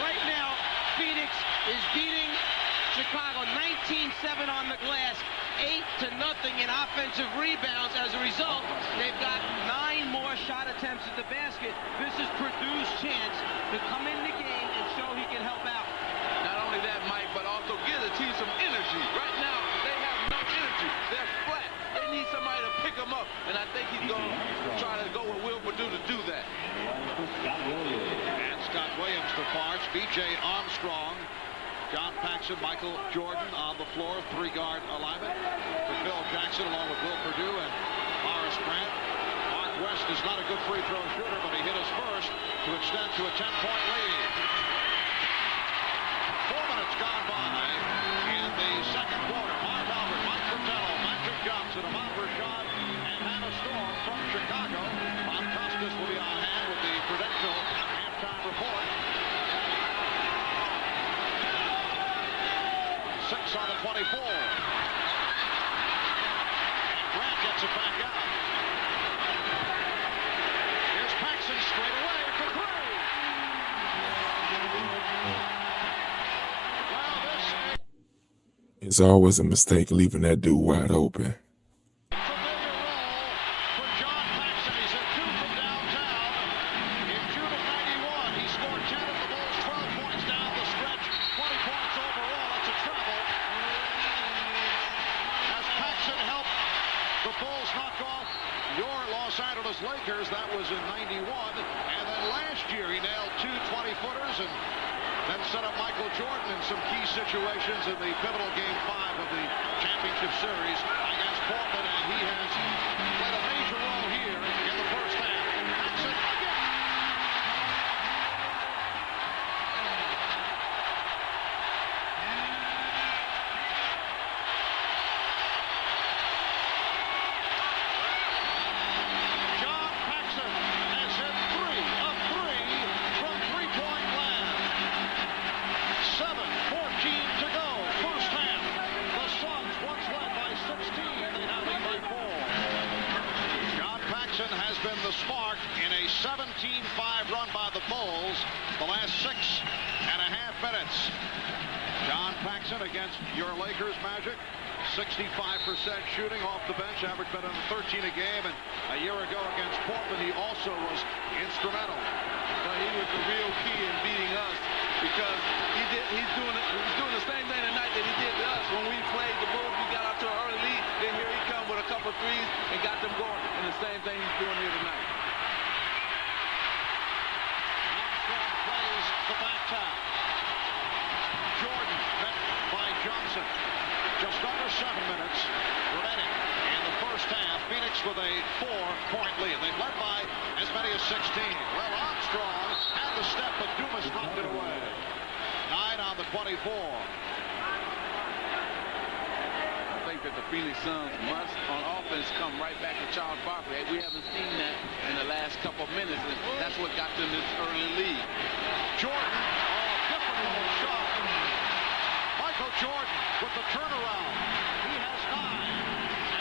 Right now, Phoenix is beating Chicago 19-7 on the glass, 8-0 in offensive rebounds. As a result, they've got 9 more shot attempts at the basket. This is Perdue's chance to come in the game and show he can help out. Not only that, Mike, but also give the team some energy. Right now, they have no energy. They're flat. They need somebody to pick them up, and I think he's going to try to go with Will Perdue to do that. And Scott Williams departs. B.J. Armstrong, John Paxson, Michael Jordan on the floor, 3-guard alignment for Phil Jackson along with Will Perdue and Horace Grant. Mark West is not a good free throw shooter, but he hit his first to extend to a 10-point lead. 4 minutes gone by in the second quarter. Mark Albert, Mike Fratello, Magic Johnson, Ahmad Rashad, and Hannah Storm from Chicago. Bob Costas will be on hand with the Prudential halftime report. 6 on the 24. And Grant gets it back out. Here's Paxson straight away for 3. It's always a mistake leaving that dude wide open. Lakers, that was in 91, and then last year he nailed 2 20-footers and then set up Michael Jordan in some key situations in the pivotal Game 5 of the championship series against Portland, and he has played a major role here in the first half. Paxson again. Has been the spark in a 17-5 run by the Bulls the last 6.5 minutes. John Paxson against your Lakers, Magic. 65% shooting off the bench, average better than 13 a game, and a year ago against Portland he also was instrumental. But he was the real key in beating us because he's doing the same thing tonight that he did to us when we played the Bulls. We got out to an early lead, then here he comes with a couple threes and got them going, and the same thing he's doing here tonight. Armstrong plays the back top. Jordan met by Johnson. Just under 7 minutes remaining in the first half. Phoenix with a 4-point lead. They've led by as many as 16. Well, Armstrong had the step, but Dumas knocked it away. 9 on the 24. I think that the Phoenix Suns must, on offense, come right back to Charles Barkley. We haven't seen that in the last couple of minutes, and that's what got them this early lead. Jordan, different little shot. Michael Jordan with the turnaround. He has 9,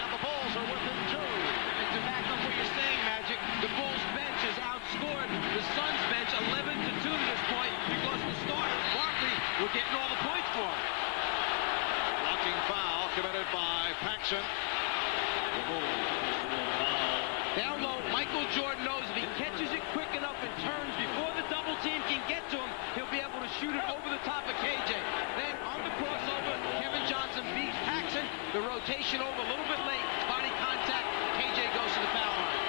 and the Bulls are within 2. And to back up what you're saying, Magic, the Bulls bench has outscored the Suns bench 11-2 to this point because the starters, Barkley, were getting all the points for him. Blocking foul committed by Paxson. Down low, Michael Jordan knows if he catches it quick enough and turns before the double team can get to him, he'll be able to shoot it over the top of KJ. Then on the crossover, Kevin Johnson beats Paxson. The rotation over a little bit late. Body contact. KJ goes to the foul line.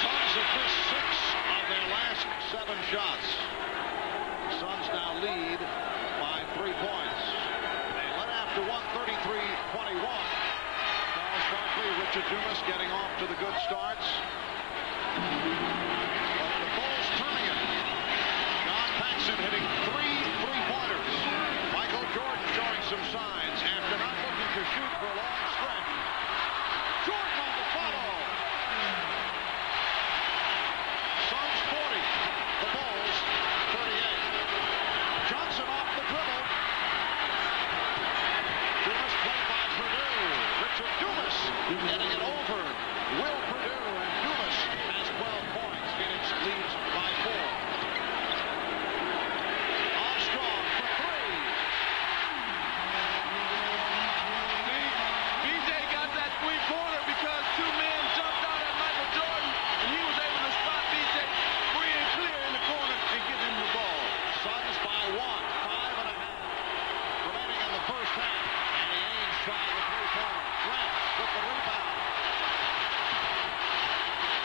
Suns have missed 6 of their last 7 shots. Suns now lead by 3 points. They led after 133-21. Charles Barkley, Richard Dumas getting off to the good starts. But the Bulls turning it. John Paxson hitting 3 3-pointers. Michael Jordan showing some signs after not looking to shoot for a long stretch. Jordan on the follow.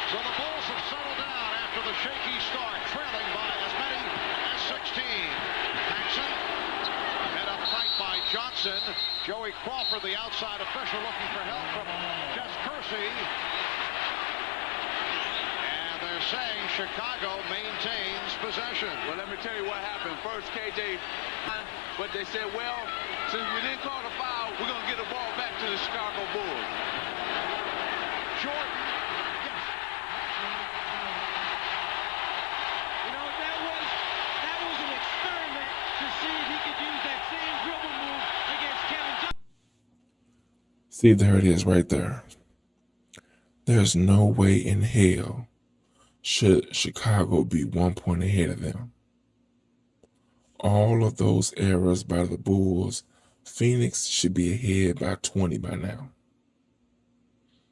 So the Bulls have settled down after the shaky start, trailing by as many as 16. Paxson, and a fight by Johnson. Joey Crawford, the outside official, looking for help from Jess Kersey. And they're saying Chicago maintains possession. Well, let me tell you what happened. First, KJ, but they said, well, since we didn't call the foul, we're going to get the ball back to the Chicago Bulls. Jordan. You know, that was an experiment to see if he could use that same dribble move against Kevin Johnson. See, there it is right there. There's no way in hell should Chicago be 1 point ahead of them. All of those errors by the Bulls, Phoenix should be ahead by 20 by now.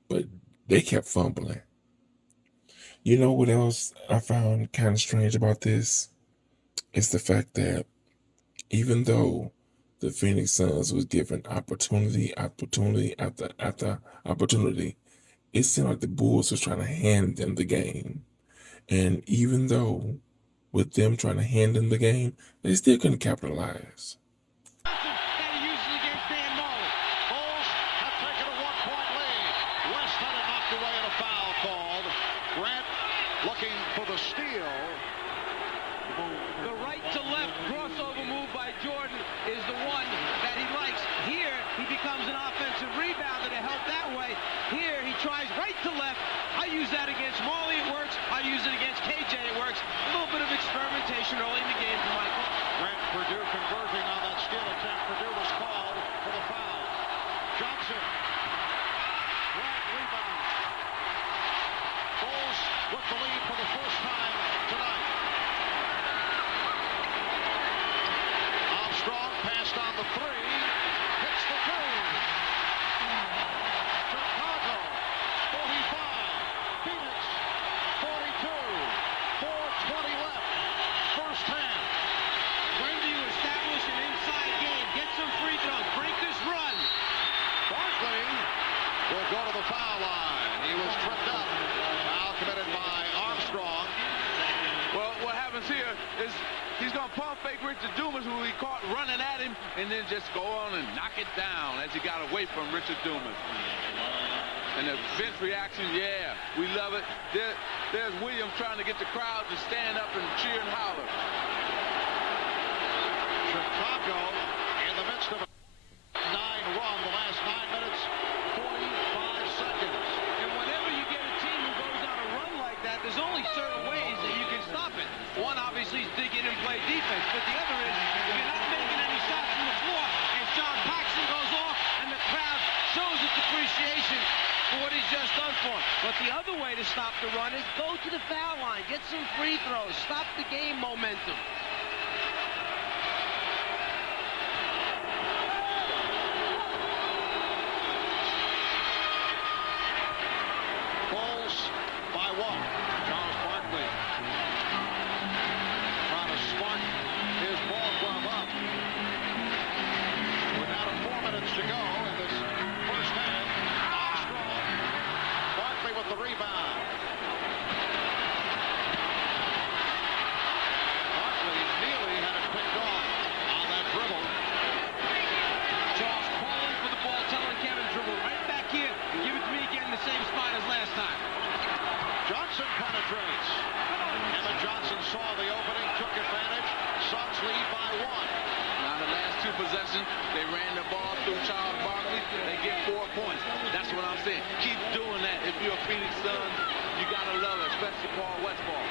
But they kept fumbling. You know what else I found kind of strange about this? It's the fact that even though the Phoenix Suns was given opportunity after opportunity, it seemed like the Bulls was trying to hand them the game. And even though with them trying to hand them the game, they still couldn't capitalize. Looking for the steal. The right to left crossover move by Jordan is the one that he likes. Here, he becomes an offensive rebounder to help that way. Here, he tries right to left. I use that against Marley, it works. I use it against KJ, it works. A little bit of experimentation early in the game for Michael. Grant Purdue converging on that steal attempt. Purdue was called for the foul. Johnson. Grant rebounds. Bulls with the lead for the first time tonight. Armstrong passed on the three. Hits the two. Chicago, 45. Phoenix, 42. 4:20 left. First half. When do you establish an inside game? Get some free throws. Break this run. Barkley will go to the foul line. He was tripped up. Foul committed by Armstrong. Well, what happens here is he's going to pump fake Richard Dumas, who he caught running at him, and then just go on and knock it down as he got away from Richard Dumas. And the bench reaction, yeah, we love it. There's Williams trying to get the crowd to stand up and cheer and holler. Chicago in the midst of a 9 run, the last 9 minutes, 45 seconds. And whenever you get a team who goes on a run like that, there's only certain ways that you can stop it. One, obviously, is dig in and play defense. But the other is, if you're not making any shots from the floor, and John Paxson goes off, and the crowd shows its appreciation for what he's just done for him. But the other way to stop the run is go to the foul line, get some free throws, stop the game momentum. Bulls by 1. Charles Barkley trying to spark his ball club up. We're down to 4 minutes to go in this first half. Armstrong. Barkley with the rebound. Barkley nearly had it picked off on that dribble. Charles calling for the ball, telling Kevin dribble right back here and give it to me again in the same spot as last time. Johnson penetrates. Kevin Johnson saw the opening, took advantage. Suns lead by 1. Now the last 2 possessions, they ran the ball through Charles Barkley. They get 4 points. That's what I'm saying. Keep doing that. If you're a Phoenix Suns, you got to love it, especially Paul Westphal.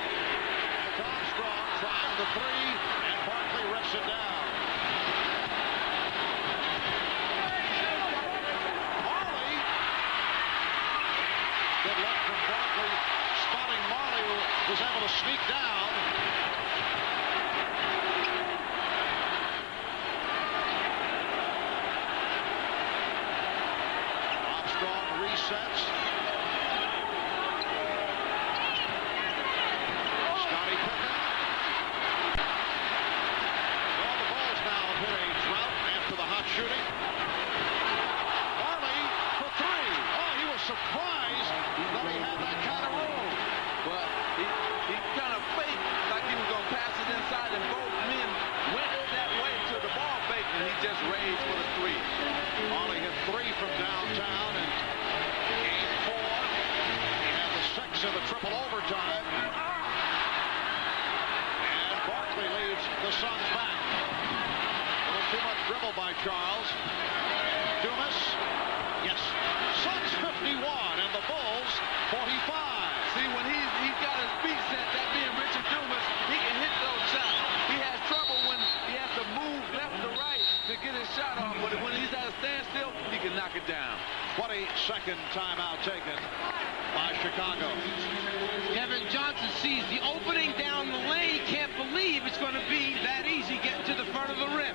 Armstrong trying the 3, and Barkley rips it down. Marley. Good luck from Barkley. Spotting Marley, who was able to sneak down. Armstrong resets. Scottie Pippen. Well, the Bulls now have hit a drought after the hot shooting. Marley for 3. Oh, he was surprised that he had that kind of room. in the triple overtime. And Barkley leads the Suns back. A little too much dribble by Charles. Dumas. Yes. Suns 51 and the Bulls 45. See, when he's got his feet set, that being Richard Dumas, he can hit those shots. He has trouble when he has to move left to right to get his shot off, but when he's at a standstill, he can knock it down. 22nd timeout taken by Chicago. Kevin Johnson sees the opening down the lane. Can't believe it's going to be that easy getting to the front of the rim.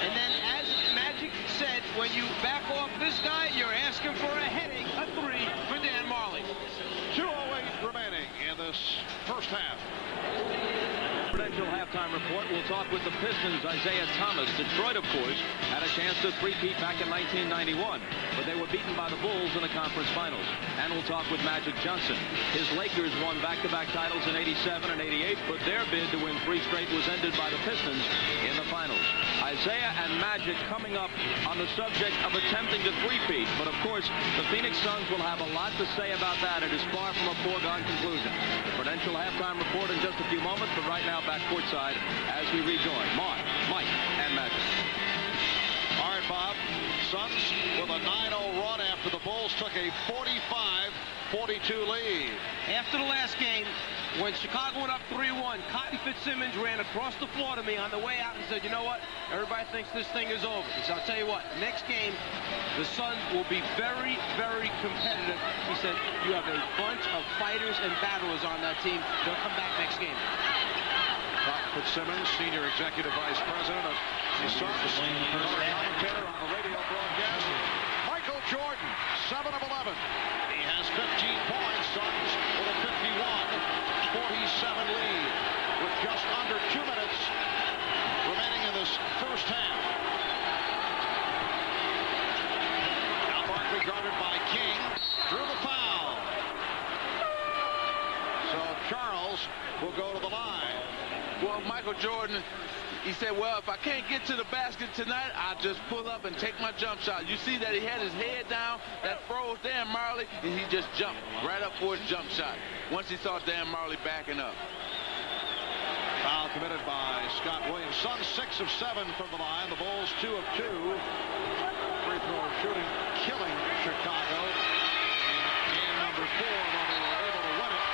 And then, as Magic said, when you back off this guy, you're asking for a headache. A three for Dan Marley. 2:08 remaining in this first half. Prudential halftime report. We'll talk with the Pistons' Isaiah Thomas. Detroit, of course, had a chance to three-peat back in 1991, but they were beaten by the Bulls in the conference finals. And we'll talk with Magic Johnson. His Lakers won back-to-back titles in 87 and 88, but their bid to win 3 straight was ended by the Pistons in the finals. Isaiah and Magic coming up on the subject of attempting to three-peat, but of course, the Phoenix Suns will have a lot to say about that. It is far from a foregone conclusion. The Prudential halftime report in just a few moments, but right now back courtside as we rejoin Mark, Mike, and Magic. All right, Bob. Suns with a 9-0 run after the Bulls took a 45-42 lead. After the last game, when Chicago went up 3-1, Cotton Fitzsimmons ran across the floor to me on the way out and said, you know what? Everybody thinks this thing is over. He said, I'll tell you what, next game, the Suns will be very, very competitive. He said, you have a bunch of fighters and battlers on that team. They'll come back next game. Cotton Fitzsimmons, Senior Executive Vice President of the Suns, another commentator on the radio broadcast. Michael Jordan, 7 of 11. He has 15 points. Suns with a 51-47 lead with just under 2 minutes remaining in this first half. Now Barkley guarded by King. Drew the foul. So Charles will go to the line. Well, Michael Jordan, he said, well, if I can't get to the basket tonight, I'll just pull up and take my jump shot. You see that he had his head down, that froze Dan Marley, and he just jumped right up for his jump shot once he saw Dan Marley backing up. Foul committed by Scott Williams. Suns 6 of 7 from the line. The Bulls 2 of 2. Free throw shooting, killing Chicago. In game number 4, when they were able to win it.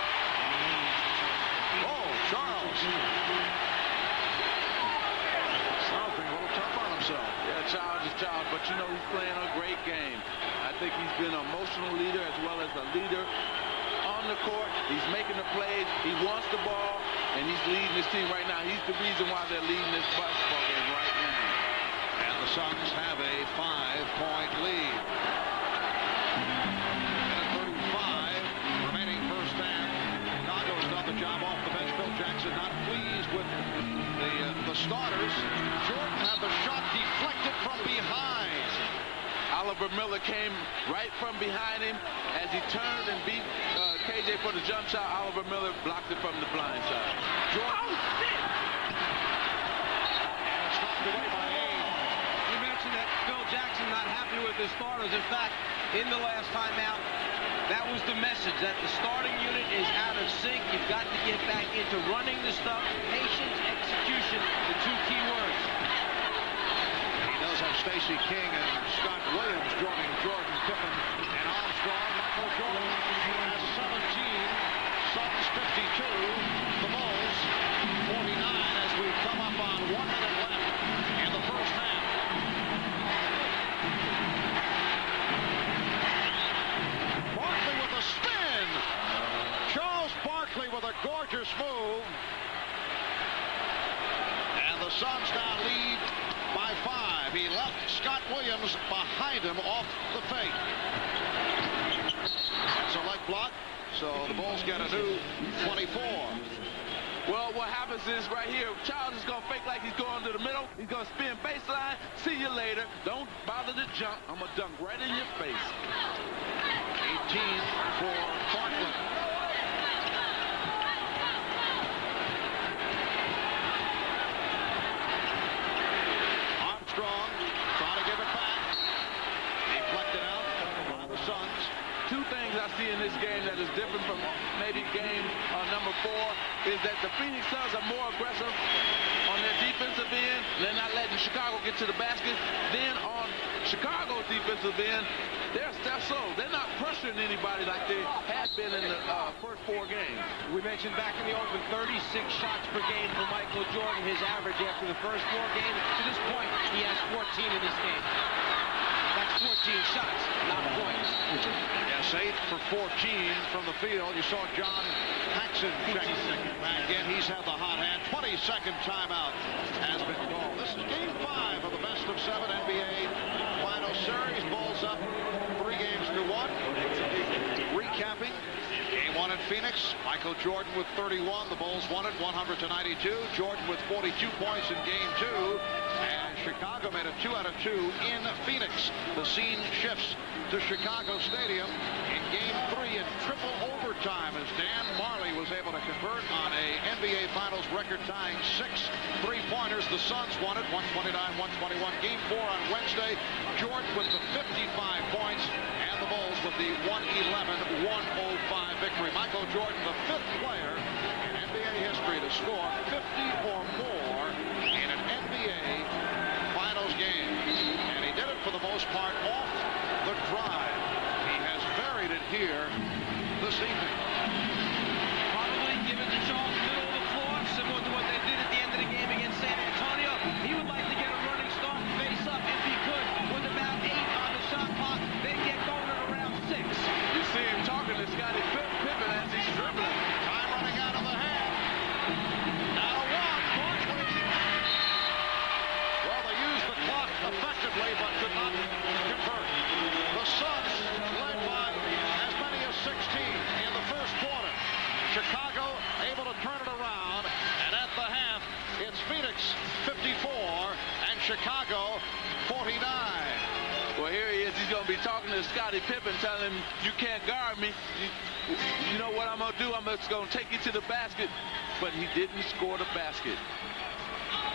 Oh, Charles. Charles being a little tough on himself. Yeah, Charles is Charles, but you know he's playing a great game. I think he's been an emotional leader as well as a leader on the court. He's making the plays. He wants the ball, and he's leading his team right now. He's the reason why they're leading this basketball game right now. And the Suns have a 5-point lead. Minute 35 remaining first half. Chicago has done the job off the bench. Phil Jackson not pleased with the starters. Jordan had the shot deflected from behind. Oliver Miller came right from behind him as he turned and beat KJ for the jump shot. Oliver Miller blocked it from the blind side. Jordan. And it's knocked away by Hayes. You mentioned that Phil Jackson not happy with his starters. In fact, in the last timeout, that was the message, that the starting unit is out of sync. You've got to get back into running the stuff. Patience, execution, the 2 key words. He does have Stacey King and Scott Williams joining Jordan, Pippen, and Armstrong. Michael Jordan has 17. Suns 52. The Bulls 49 as we come up on 1 minute left in the first half. Barkley with a spin. Charles Barkley with a gorgeous move. And the Suns now lead by 5. He left Scott Williams behind him off the fake. That's a leg block, so the Bulls get a new 24. Well, what happens is right here, Charles is going to fake like he's going to the middle. He's going to spin baseline. See you later. Don't bother to jump. I'm going to dunk right in your face. 18 for Barkley. Armstrong trying to give it back. Deflected out by the Suns. 2 things I see in this game that is different from maybe before is that the Phoenix Suns are more aggressive on their defensive end. They're not letting Chicago get to the basket. Then on Chicago's defensive end, they're so they're not pressuring anybody like they had been in the first 4 games. We mentioned back in the open, 36 shots per game for Michael Jordan, his average after the first 4 games. To this point, he has 14 in this game. That's 14 shots, not points. Yes, 8 for 14 from the field. You saw John Paxson check. Again, he's had the hot hand. 22nd timeout has been called. This is Game 5 of the best of 7 NBA Final Series. Bulls up 3 games to 1. Recapping Game 1 in Phoenix. Michael Jordan with 31. The Bulls won it 100-92. Jordan with 42 points in Game 2. And Chicago made a 2 out of 2 in Phoenix. The scene shifts to Chicago Stadium in Game 3 in triple overtime as Dan Marley was able to convert on a NBA Finals record-tying 6 3-pointers. The Suns won it 129-121. Game 4 on Wednesday. Jordan with the 55 points and the Bulls with the 111-105 victory. Michael Jordan, the 5th player in NBA history to score 50 or more in an NBA Finals game. And he did it for the most part off the drive. He has varied it here this evening. Probably give it to Charles middle of the floor, similar to what they did at the end of the game against San Antonio. He would like to get a running start and face up if he could with about 8 on the shot clock. Then get going at around 6. You see him talking to Scottie Pippen as he's dribbling. Time running out of the hand. Now to 1. Barkley. Well, they used the clock effectively, but could not convert. The Suns led by as many as 16 in the first quarter. Chicago able to turn it around, and at the half, it's Phoenix 54 and Chicago 49. Well, here he is. He's going to be talking to Scottie Pippen, telling him, you can't guard me. You know what I'm going to do? I'm just going to take you to the basket. But he didn't score the basket.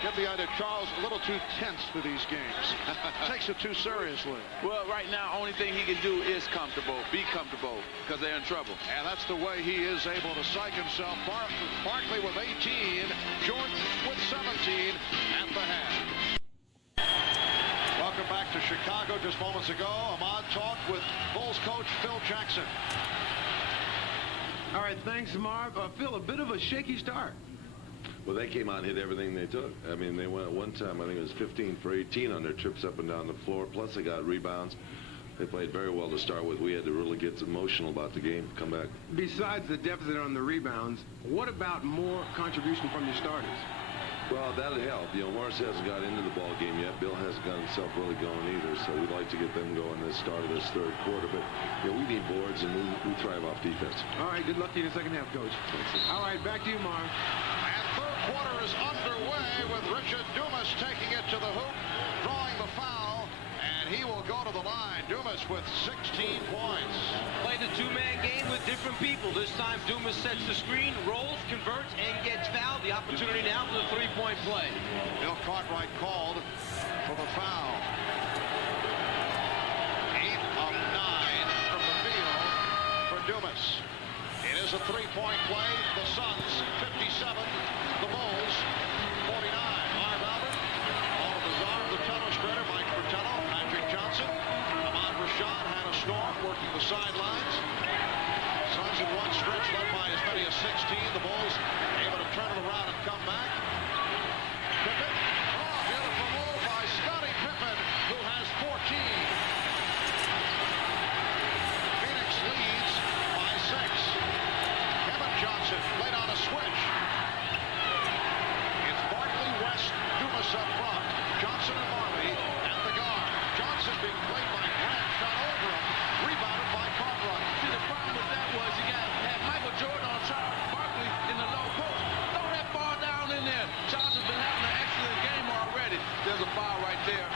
Get the idea, Charles, a little too tense for these games. Takes it too seriously. Well, right now, only thing he can do is be comfortable, because they're in trouble. And that's the way he is able to psych himself. Barkley with 18, Jordan with 17 at the half. Welcome back to Chicago. Just moments ago, Ahmad talked with Bulls coach Phil Jackson. All right, thanks, Marv. Phil, a bit of a shaky start. Well, they came out and hit everything they took. I mean, they went at one time, I think it was 15 for 18 on their trips up and down the floor. Plus, they got rebounds. They played very well to start with. We had to really get emotional about the game, come back. Besides the deficit on the rebounds, what about more contribution from your starters? Well, that'll help. You know, Morris hasn't got into the ball game yet. Bill hasn't got himself really going either, so we'd like to get them going this start of this third quarter. But, you know, we need boards, and we thrive off defense. All right, good luck to you in the second half, Coach. All right, back to you, Marv. And third quarter is underway with Richard Dumas taking it to the hoop, drawing the foul, and he will go to the line. Dumas with 16 points. Played a 2-man game with different people. This time Dumas sets the screen, rolls, converts, and gets fouled. The opportunity now for the 3-point play. Bill Cartwright called for the foul. 8 of 9 from the field for Dumas. It is a 3-point play. The Suns 57, the Bulls 49. Marv Albert, Paul Bizarre, the tunnel spreader, Mike Fratello, Patrick Johnson, Ahmad Rashad, Hannah Storm working the sidelines. Suns in one stretch led by as many as 16. The Bulls able to turn it around and come back. Pippen, beautiful move by Scottie Pippen, who has 14. Phoenix leads by 6. Kevin Johnson laid on a switch. It's Barkley, West, Dumas up front. Johnson and Marley at the guard. Johnson being played by Grant, shot over him, rebounded by Cartwright. See, the problem with that was you had Michael Jordan on Charles Barkley in the low post. Throw that ball down in there. Charles has been having an excellent game already. There's a foul right there.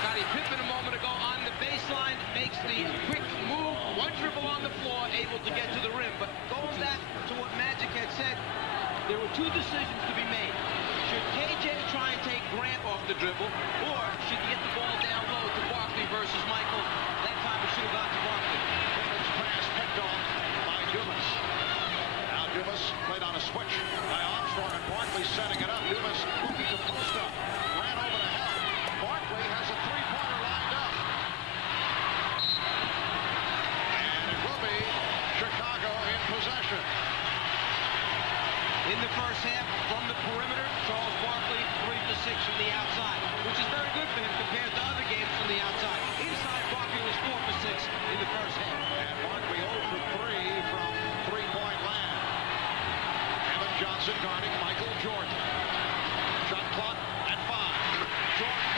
Scottie Pippen a moment ago on the baseline makes the quick move, one dribble on the floor, able to get to the rim. But going back to what Magic had said, there were 2 decisions to be made. Should KJ try and take Grant off the dribble, or should he get the ball down low to Barkley versus Michael? That time it should have gone to Barkley. Pippen's pass picked off by Dumas. Barkley setting it up. Dumas looking to post up. Ran over to help. Barkley has a three-pointer lined up. And it will be Chicago in possession. In the first half, from the perimeter, Charles Barkley 3 for 6 from the outside, which is very good for him compared to other games from the outside. Inside, Barkley was 4 for 6 in the first half. And Barkley 0 for 3 from three-point land. Kevin Johnson guarding Michael Jordan. Shot clock at 5. Jordan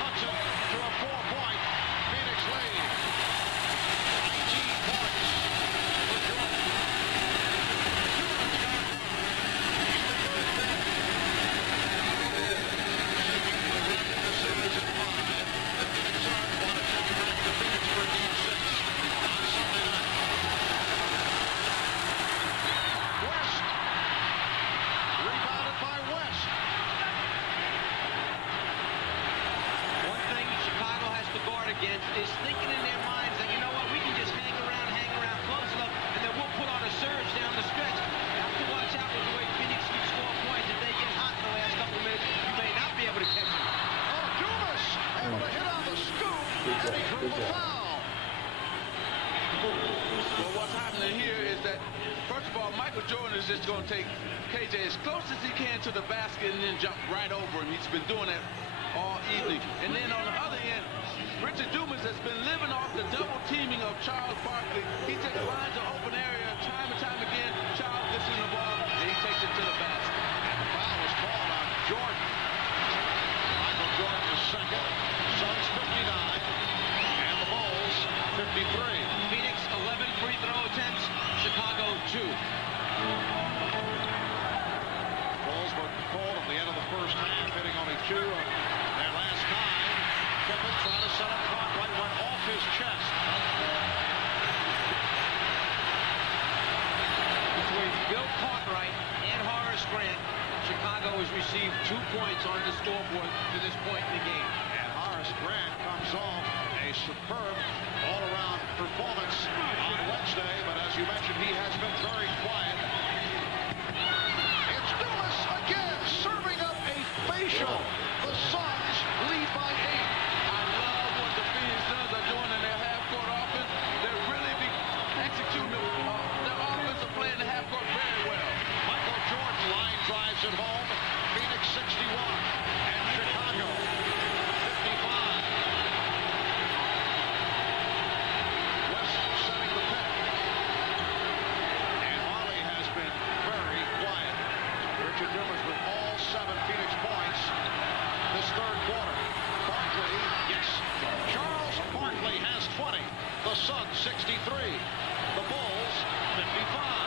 cuts it to a 4-point Phoenix lead. 19 points for Jordan. Is thinking in their minds that, you know what, we can just hang around close enough, and then we'll put on a surge down the stretch. You have to watch out with the way Phoenix can score points. If they get hot in the last couple of minutes, you may not be able to catch them. Oh, Dumas able to hit on the scoop, and he drew the foul. Well, what's happening here is that, first of all, Michael Jordan is just going to take KJ as close as he can to the basket and then jump right over him. He's been doing that all evening. And then on the other end, Richard Dumas has been living off the double teaming of Charles Barkley. He just finds an open area time and time again. Charles gets in the ball, and he takes it to the basket. And the foul was called on Jordan. Michael Jordan is second. Suns 59. And the Bulls 53. Phoenix 11 free throw attempts. Chicago 2. Bulls were cold at the end of the first half, hitting only 2 of their last 9. Pippen trying to set up Cartwright, went off his chest. Between Bill Cartwright and Horace Grant, Chicago has received 2 points on the scoreboard to this point in the game. And Horace Grant comes off a superb all-around performance on Wednesday, but as you mentioned, he has been very quiet. It's Dumas again, serving up a facial. The Suns lead by 8. Drives it home. Phoenix 61 and Chicago 55. West setting the pick. And Harley has been very quiet. Richard Dumas with all 7 Phoenix points this third quarter. Barkley, yes. Charles Barkley has 20. The Suns 63. The Bulls 55.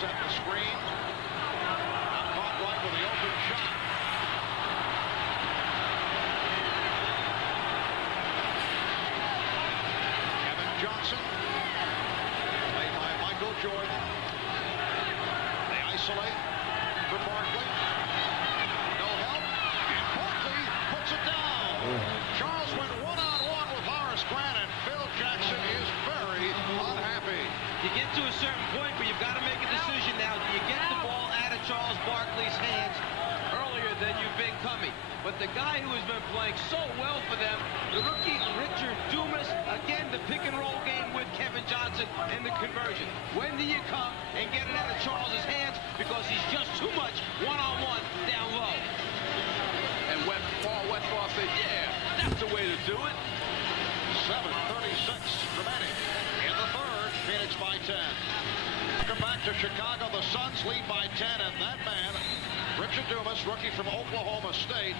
Set the screen. Now Cartwright with the open shot. Kevin Johnson. Played by Michael Jordan. They isolate for Barkley. No help. And Barkley puts it down. Charles went one-on-one with Horace Grant, and Phil Jackson is very unhappy. You get to a certain point where you've got to make a decision now. Do you get the ball out of Charles Barkley's hands earlier than you've been coming? But the guy who has been playing so well for them, the rookie Richard Dumas, again, the pick-and-roll game with Kevin Johnson and the conversion. When do you come and get it out of Charles's hands? Because he's just too much one-on-one down low. And Paul Westphal said, yeah, that's the way to do it. 7:36 remaining in the third. Phoenix by 10. Welcome back to Chicago. The Suns lead by 10, and that man, Richard Dumas, rookie from Oklahoma State,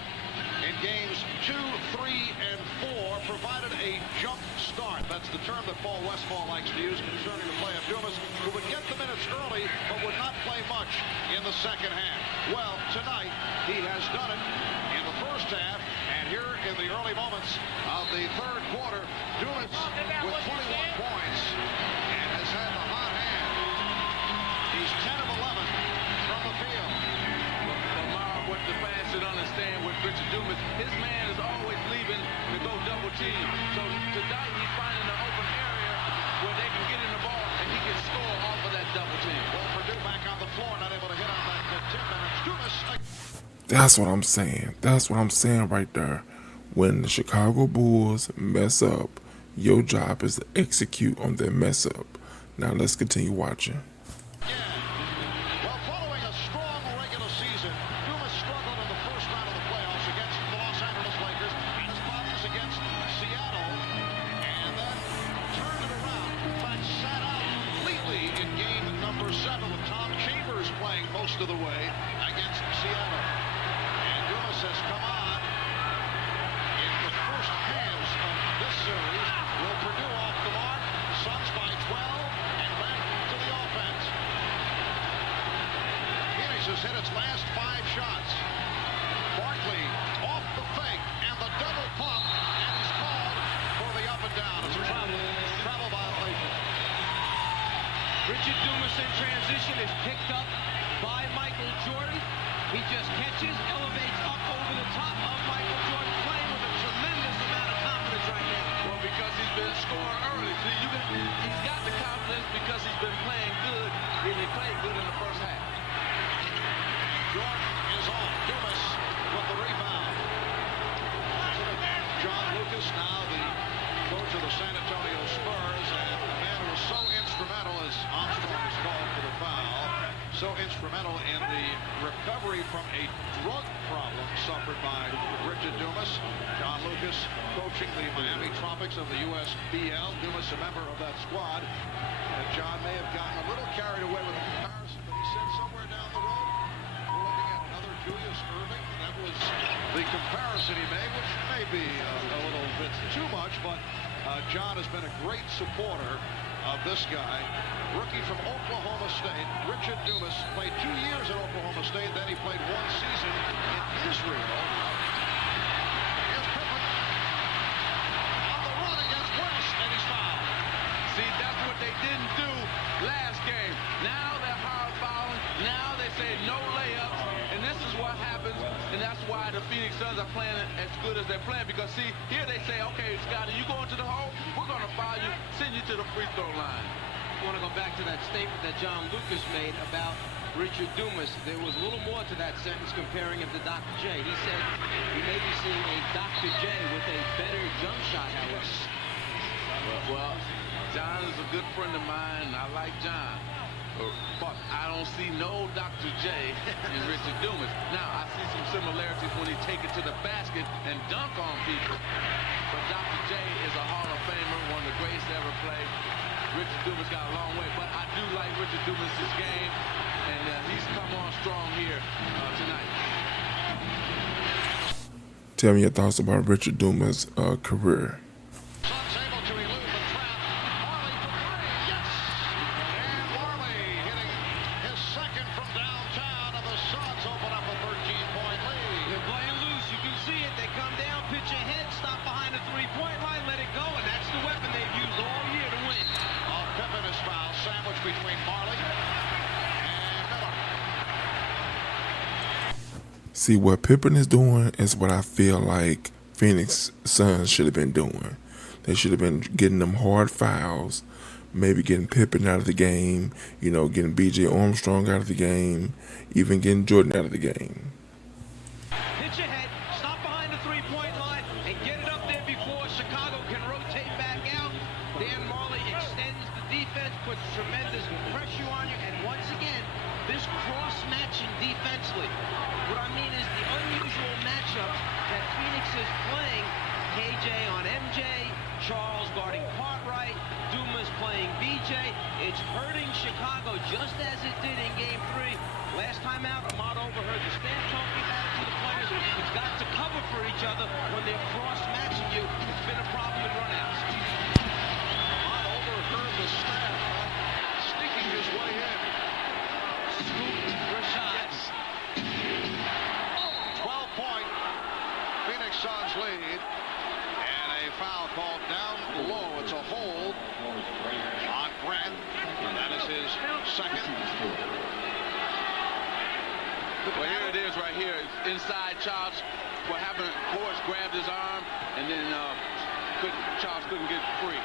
in games 2, 3, and 4, provided a jump start. That's the term that Paul Westphal likes to use concerning the play of Dumas, who would get the minutes early, but would not play much in the second half. Well, tonight, he has done it in the first half, and here in the early moments of the third quarter, Dumas with 21 points and has had the hot hand. He's 10 of 11 from the field. Lamar, what the fans should understand with Richard Dumas, his man is always leaving to go double team. So tonight he's finding an open area, where they can get in the ball and he can score off of that double team. Well, Purdue back on the floor, not able to hit on that tip, and Dumas. That's what I'm saying. That's what I'm saying right there. When the Chicago Bulls mess up, your job is to execute on their mess up. Now let's continue watching. Well, following a strong regular season, Dumas struggled in the first round of the playoffs against the Los Angeles Lakers, had his problems against Seattle, and then turned it around. In fact, sat out completely in game number 7 with Tom Chambers playing most of the way against Seattle. And Dumas has come on in the first halves of this series. Will Purdue off the mark? Suns by 12 and back to the offense. Phoenix has hit its last 5 shots. Barkley off the fake and the double pump, and he's called for the up and down. It's a travel violation. Richard Dumas in transition is picked up by Michael Jordan. He just catches, elevates up over the top of Michael Jordan, playing with a tremendous amount of confidence right now. Well, because he's been scoring early. See, he's got the confidence because he's been playing good, and he played good in the first half. Jordan is on. Dumas with the rebound. John Lucas, now the coach of the San Antonio Spurs, and the man who was so instrumental, as Armstrong is called for the foul, so instrumental in the recovery from a drug problem suffered by Richard Dumas. John Lucas coaching the Miami Tropics of the USBL. Dumas a member of that squad. And John may have gotten a little carried away with the comparison, but he said somewhere down the road, we're looking at another Julius Erving. That was the comparison he made, which may be a little bit too much, but John has been a great supporter of this guy. Rookie from Oklahoma State, Richard Dumas, played 2 years at Oklahoma State, then he played 1 season in Israel. Here's Pippen on the run against West, and he's fouled. See, that's what they didn't do last game. Now they're hard fouling. Now they say no layups, and this is what happens, and that's why the Phoenix Suns are playing as good as they're playing, because see, here they say, okay, Scotty, you go into the hole, we're going to foul you, send you to the free throw line. I want to go back to that statement that John Lucas made about Richard Dumas. There was a little more to that sentence comparing him to Dr. J. He said he may be seeing a Dr. J with a better jump shot, however. Well, John is a good friend of mine, and I like John. But I don't see no Dr. J in Richard Dumas. Now, I see some similarities when he take it to the basket and dunk on people. But Dr. J is a Hall of Famer, one of the greatest to ever play. Richard Dumas got a long way, but I do like Richard Dumas' game, and he's come on strong here tonight. Tell me your thoughts about Richard Dumas' career. Suns able to elude the trap. Barkley for 3, yes! And Barkley hitting his second from downtown, and the Suns open up a 13-point lead. They're playing loose. You can see it. They come down, pitch ahead, stop behind the three-point line, let it go, and that's the weapon they've used all year to win. Pippen is fouled, sandwiched between Marley and Miller. See, what Pippen is doing is what I feel like Phoenix Suns should have been doing. They should have been getting them hard fouls, maybe getting Pippen out of the game, you know, getting B.J. Armstrong out of the game, even getting Jordan out of the game. Pitch ahead, stop behind the three-point line, and get it up there before Chicago can rotate back out. Dan Marley extends the defense, puts tremendous pressure on you, and once again, this cross-matching defensively. What I mean is the unusual matchup that Phoenix is playing. KJ on MJ, Charles guarding Cartwright, Dumas playing BJ. It's hurting Chicago just as it did in Game 3. Last time out, Ahmad overheard the staff talking about it to the players. It's got to cover for each other when they're cross-matching you. It's been a problem in runouts. Ahmad overheard the staff sneaking his way in. Scoop Rashad. 12-point Phoenix Suns lead, and a foul called down low. It's a hold on Grant. That is his second. Well, here it is right here. It's inside Charles. What happened, Forrest grabbed his arm, and then Charles couldn't get free.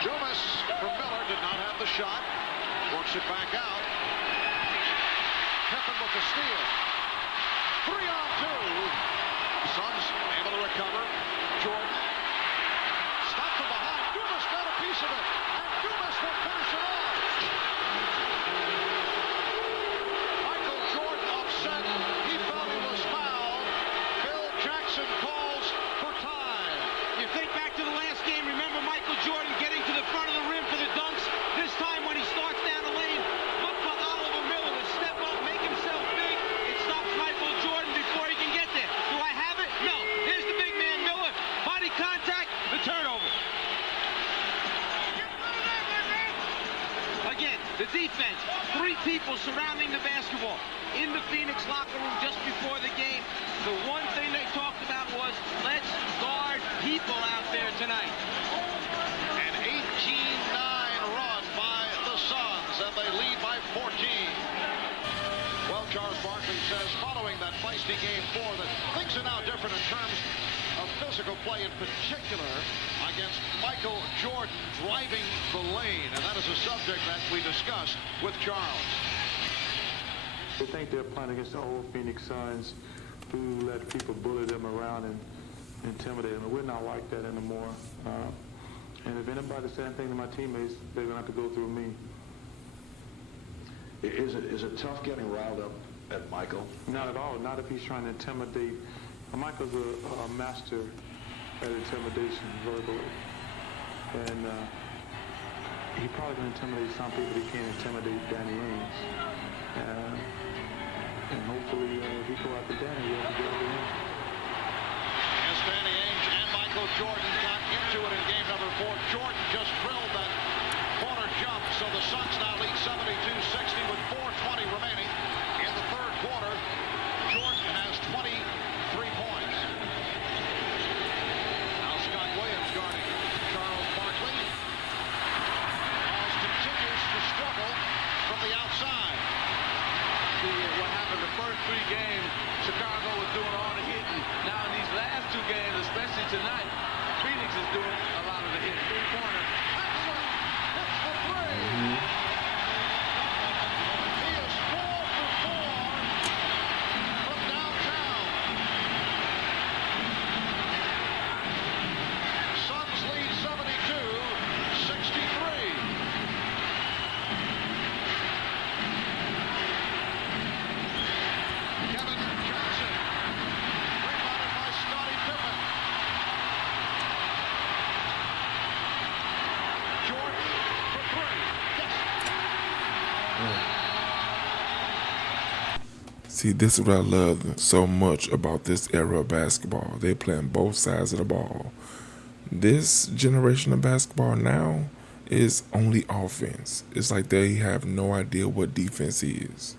Dumas from Miller did not have the shot. Works it back out. Pippen with the steal. 3-on-2. Suns able to recover. Jordan. Stopped from behind. Dumas got a piece of it. And Dumas will finish it off. Michael Jordan upset. He felt he was fouled. Phil Jackson calls for time. You think back to the last game, remember Michael Jordan getting to the front of the rim for the dunks? This time when he starts down the lane, look for Oliver Miller to step up, make himself big. It stops Michael Jordan before he can get there. Do I have it? No. Here's the big man, Miller. Body contact, the turnover. Again, the defense. 3 people surrounding the basketball. In the Phoenix locker room just before the game, the one thing they talked about was, let's guard people out there tonight. An 18-9 run by the Suns, and they lead by 14. Well, Charles Barkley says following that feisty game 4 that things are now different in terms of physical play, in particular against Michael Jordan driving the lane, and that is a subject that we discussed with Charles. They think they're playing against the old Phoenix Suns who let people bully them around and intimidate them. We're not like that anymore. And if anybody says anything to my teammates, they're going to have to go through me. Is it tough getting riled up at Michael? Not at all. Not if he's trying to intimidate. Michael's a master at intimidation verbally. And he probably can intimidate some people. He can't intimidate Danny Ainge. And hopefully, if he go after Danny, he'll have to go after him. As Danny Ainge and Michael Jordan got into it in game number 4, Jordan just drilled that corner jump, so the Suns now lead 72-60 with 4:20 remaining in the third quarter. Jordan has 23 points. Now Scott Williams guarding Charles Barkley. Charles continues to struggle from the outside. What happened the first 3 games, Chicago was doing all the hitting. Now in these last 2 games, especially tonight, Phoenix is doing a lot of the hitting. 3-pointer. Excellent. Hits the 3. He is 4 for 4 from downtown. Suns lead 72-63. Kevin Johnson, rebounded by Scottie Pippen. Jordan for 3. Yes. See, this is what I love so much about this era of basketball. They're playing both sides of the ball. This generation of basketball now is only offense. It's like they have no idea what defense is.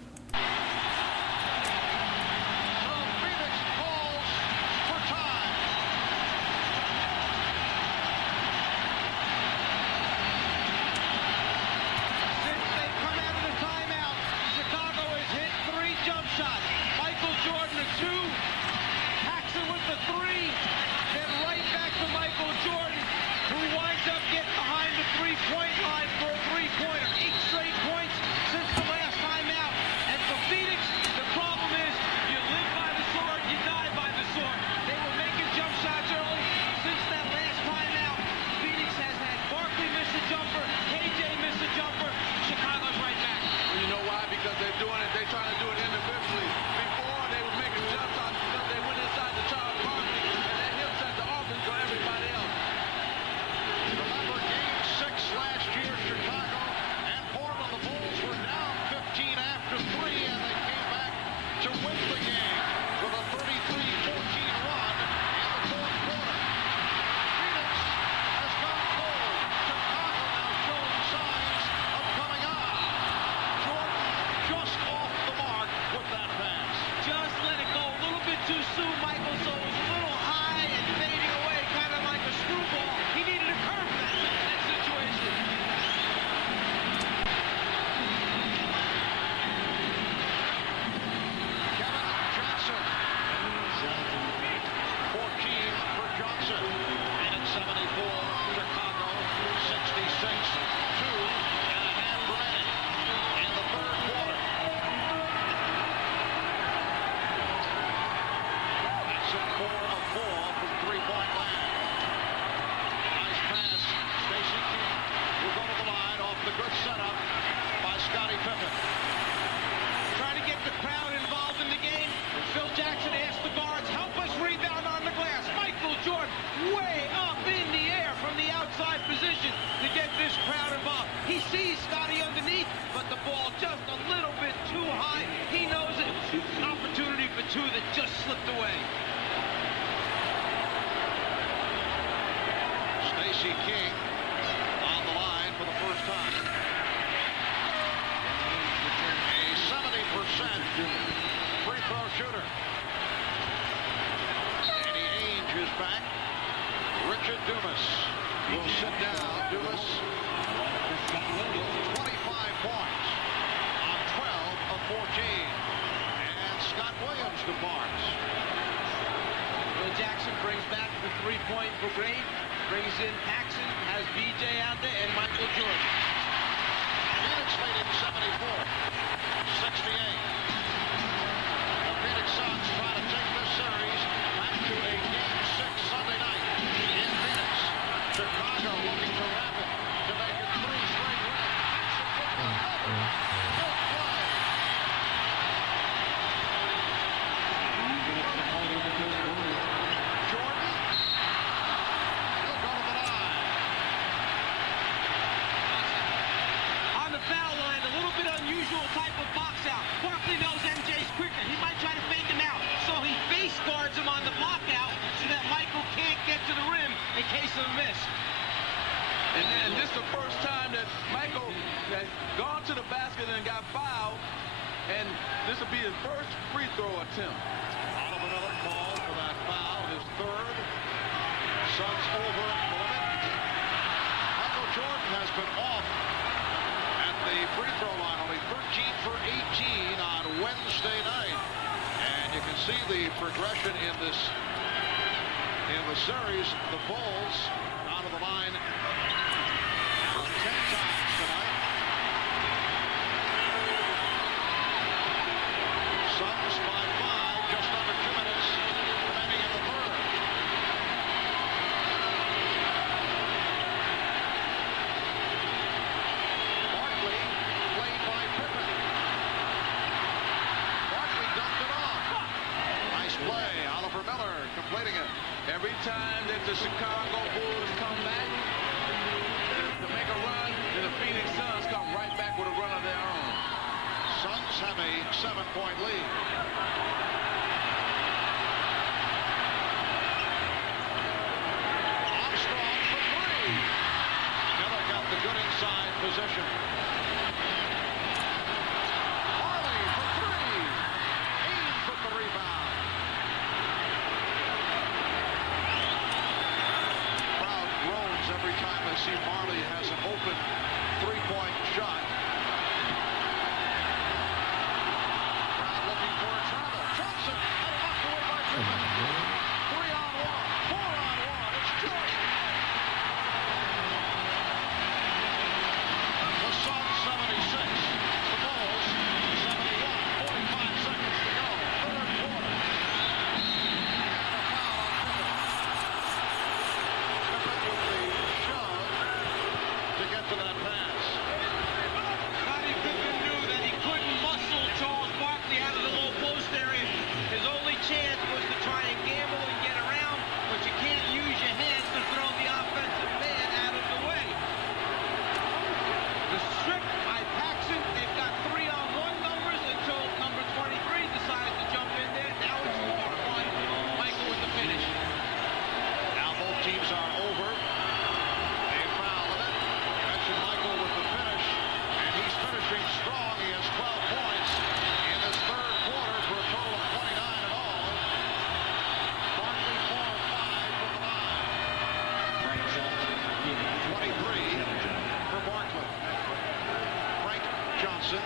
Stacey King on the line for the first time. A 70% free throw shooter. Danny Ainge is back. Richard Dumas will sit down. Dumas with 25 points on 12 of 14. And Scott Williams departs. Will Jackson brings back the three-point brigade, brings in Paxson, has BJ out there, and Michael Jordan. Phoenix leading 74-68. The Phoenix Suns try to take this series back to a Game 6 Sunday night in Phoenix. Chicago looking to wrap it to make it 3 straight runs. Type of box out. Barkley knows MJ's quicker. He might try to fake him out. So he face guards him on the block out so that Michael can't get to the rim in case of a miss. And this is the first time that Michael has gone to the basket and got fouled. And this will be his first free throw attempt. Out of another call for that foul, his third. Suns over the limit. Michael Jordan has been off at the free throw line, only 13 for 18 on Wednesday night. And you can see the progression in the series. The Bulls out of the line 10 times tonight. Suns by 5, just under 2 minutes remaining in the third. Barkley played by Pippen. Barkley dumped it off. Nice play. Oliver Miller completing it. Every time that the Chicago Bulls come back to make a run, then the Phoenix Suns come right back with a run of their own. Suns have a 7-point lead. Armstrong for 3. Miller got the good inside position. Marley for 3. Ainge with the rebound. Crowd groans every time they see Marley has an open 3-point shot. Crowd looking for a travel. Johnson had it knocked away by Pippen. 3-on-1, 4-on-1. It's Jordan. The Suns 76. The Bulls 71. 45 seconds to go. Third quarter. And a foul on Pippen. Pippen with the shove to get to that pass. Scottie Pippen knew that he couldn't muscle Charles Barkley out of the low post area. His only chance was to try and gamble and get around, but you can't use your hands to throw the offensive man out of the way. The strip by Paxson, they've got 3-on-1 numbers until number 23 decides to jump in there. Now it's 4-on-1. Michael with the finish. Now both teams are over. A foul of it. You mentioned Michael with the finish, and he's finishing strong. He has 12 points in this third quarter for a total of 29 in all. Barkley 4 of 5 from the line. 23 for Barkley. Frank Johnson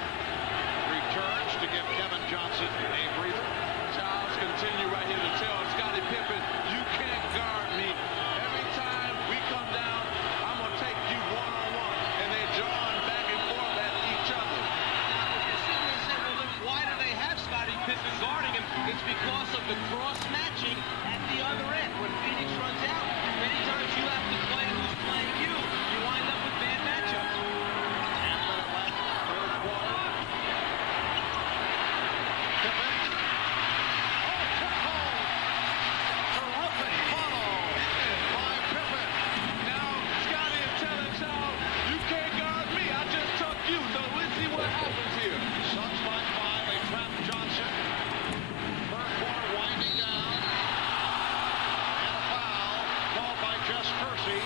returns to give Kevin Johnson a breather. Charles continue right here to tell Scottie Pippen, you can't guard me. Every time we come down, I'm going to take you one-on-one. And they're drawing back and forth at each other. Why do they have Scottie Pippen guarding him? It's because of the cross-matching at the other end. When Phoenix runs out, many times you have to play who's playing you. You wind up with bad matchups. Half minute left, third quarter. Pippen. Oh, tip home. Terrific follow by Pippen. Now, Scottie is telling Charles, you can't guard me. I just took you. So let's see what happens here. Suns by 5. They trap Johnson. Third quarter winding down. And a foul called by Jess Kersey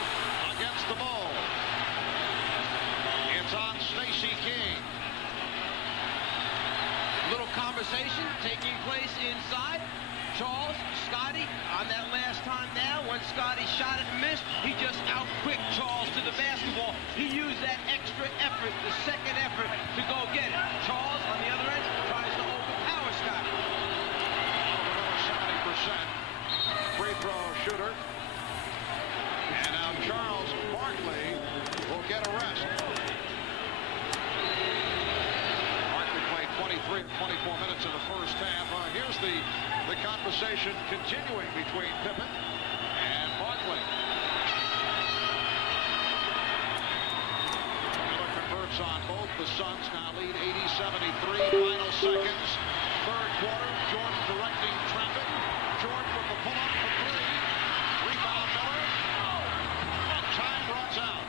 conversation taking place inside. Charles, Scotty, on that last time now, when Scotty shot it and missed, he just out-quicked Charles to the basketball. He used that extra effort, the second effort, to go get it. Charles, on the other end, tries to overpower Scotty. Over 70% free throw shooter. And now Charles Barkley will get a rest. Barkley played 23 and 24 minutes in the first half. Here's the conversation continuing between Pippen and Barkley. Miller converts on both. The Suns now lead 80-73. Final seconds. Third quarter. Jordan directing traffic. Jordan with the pull-up for three. Rebound Miller. And time runs out.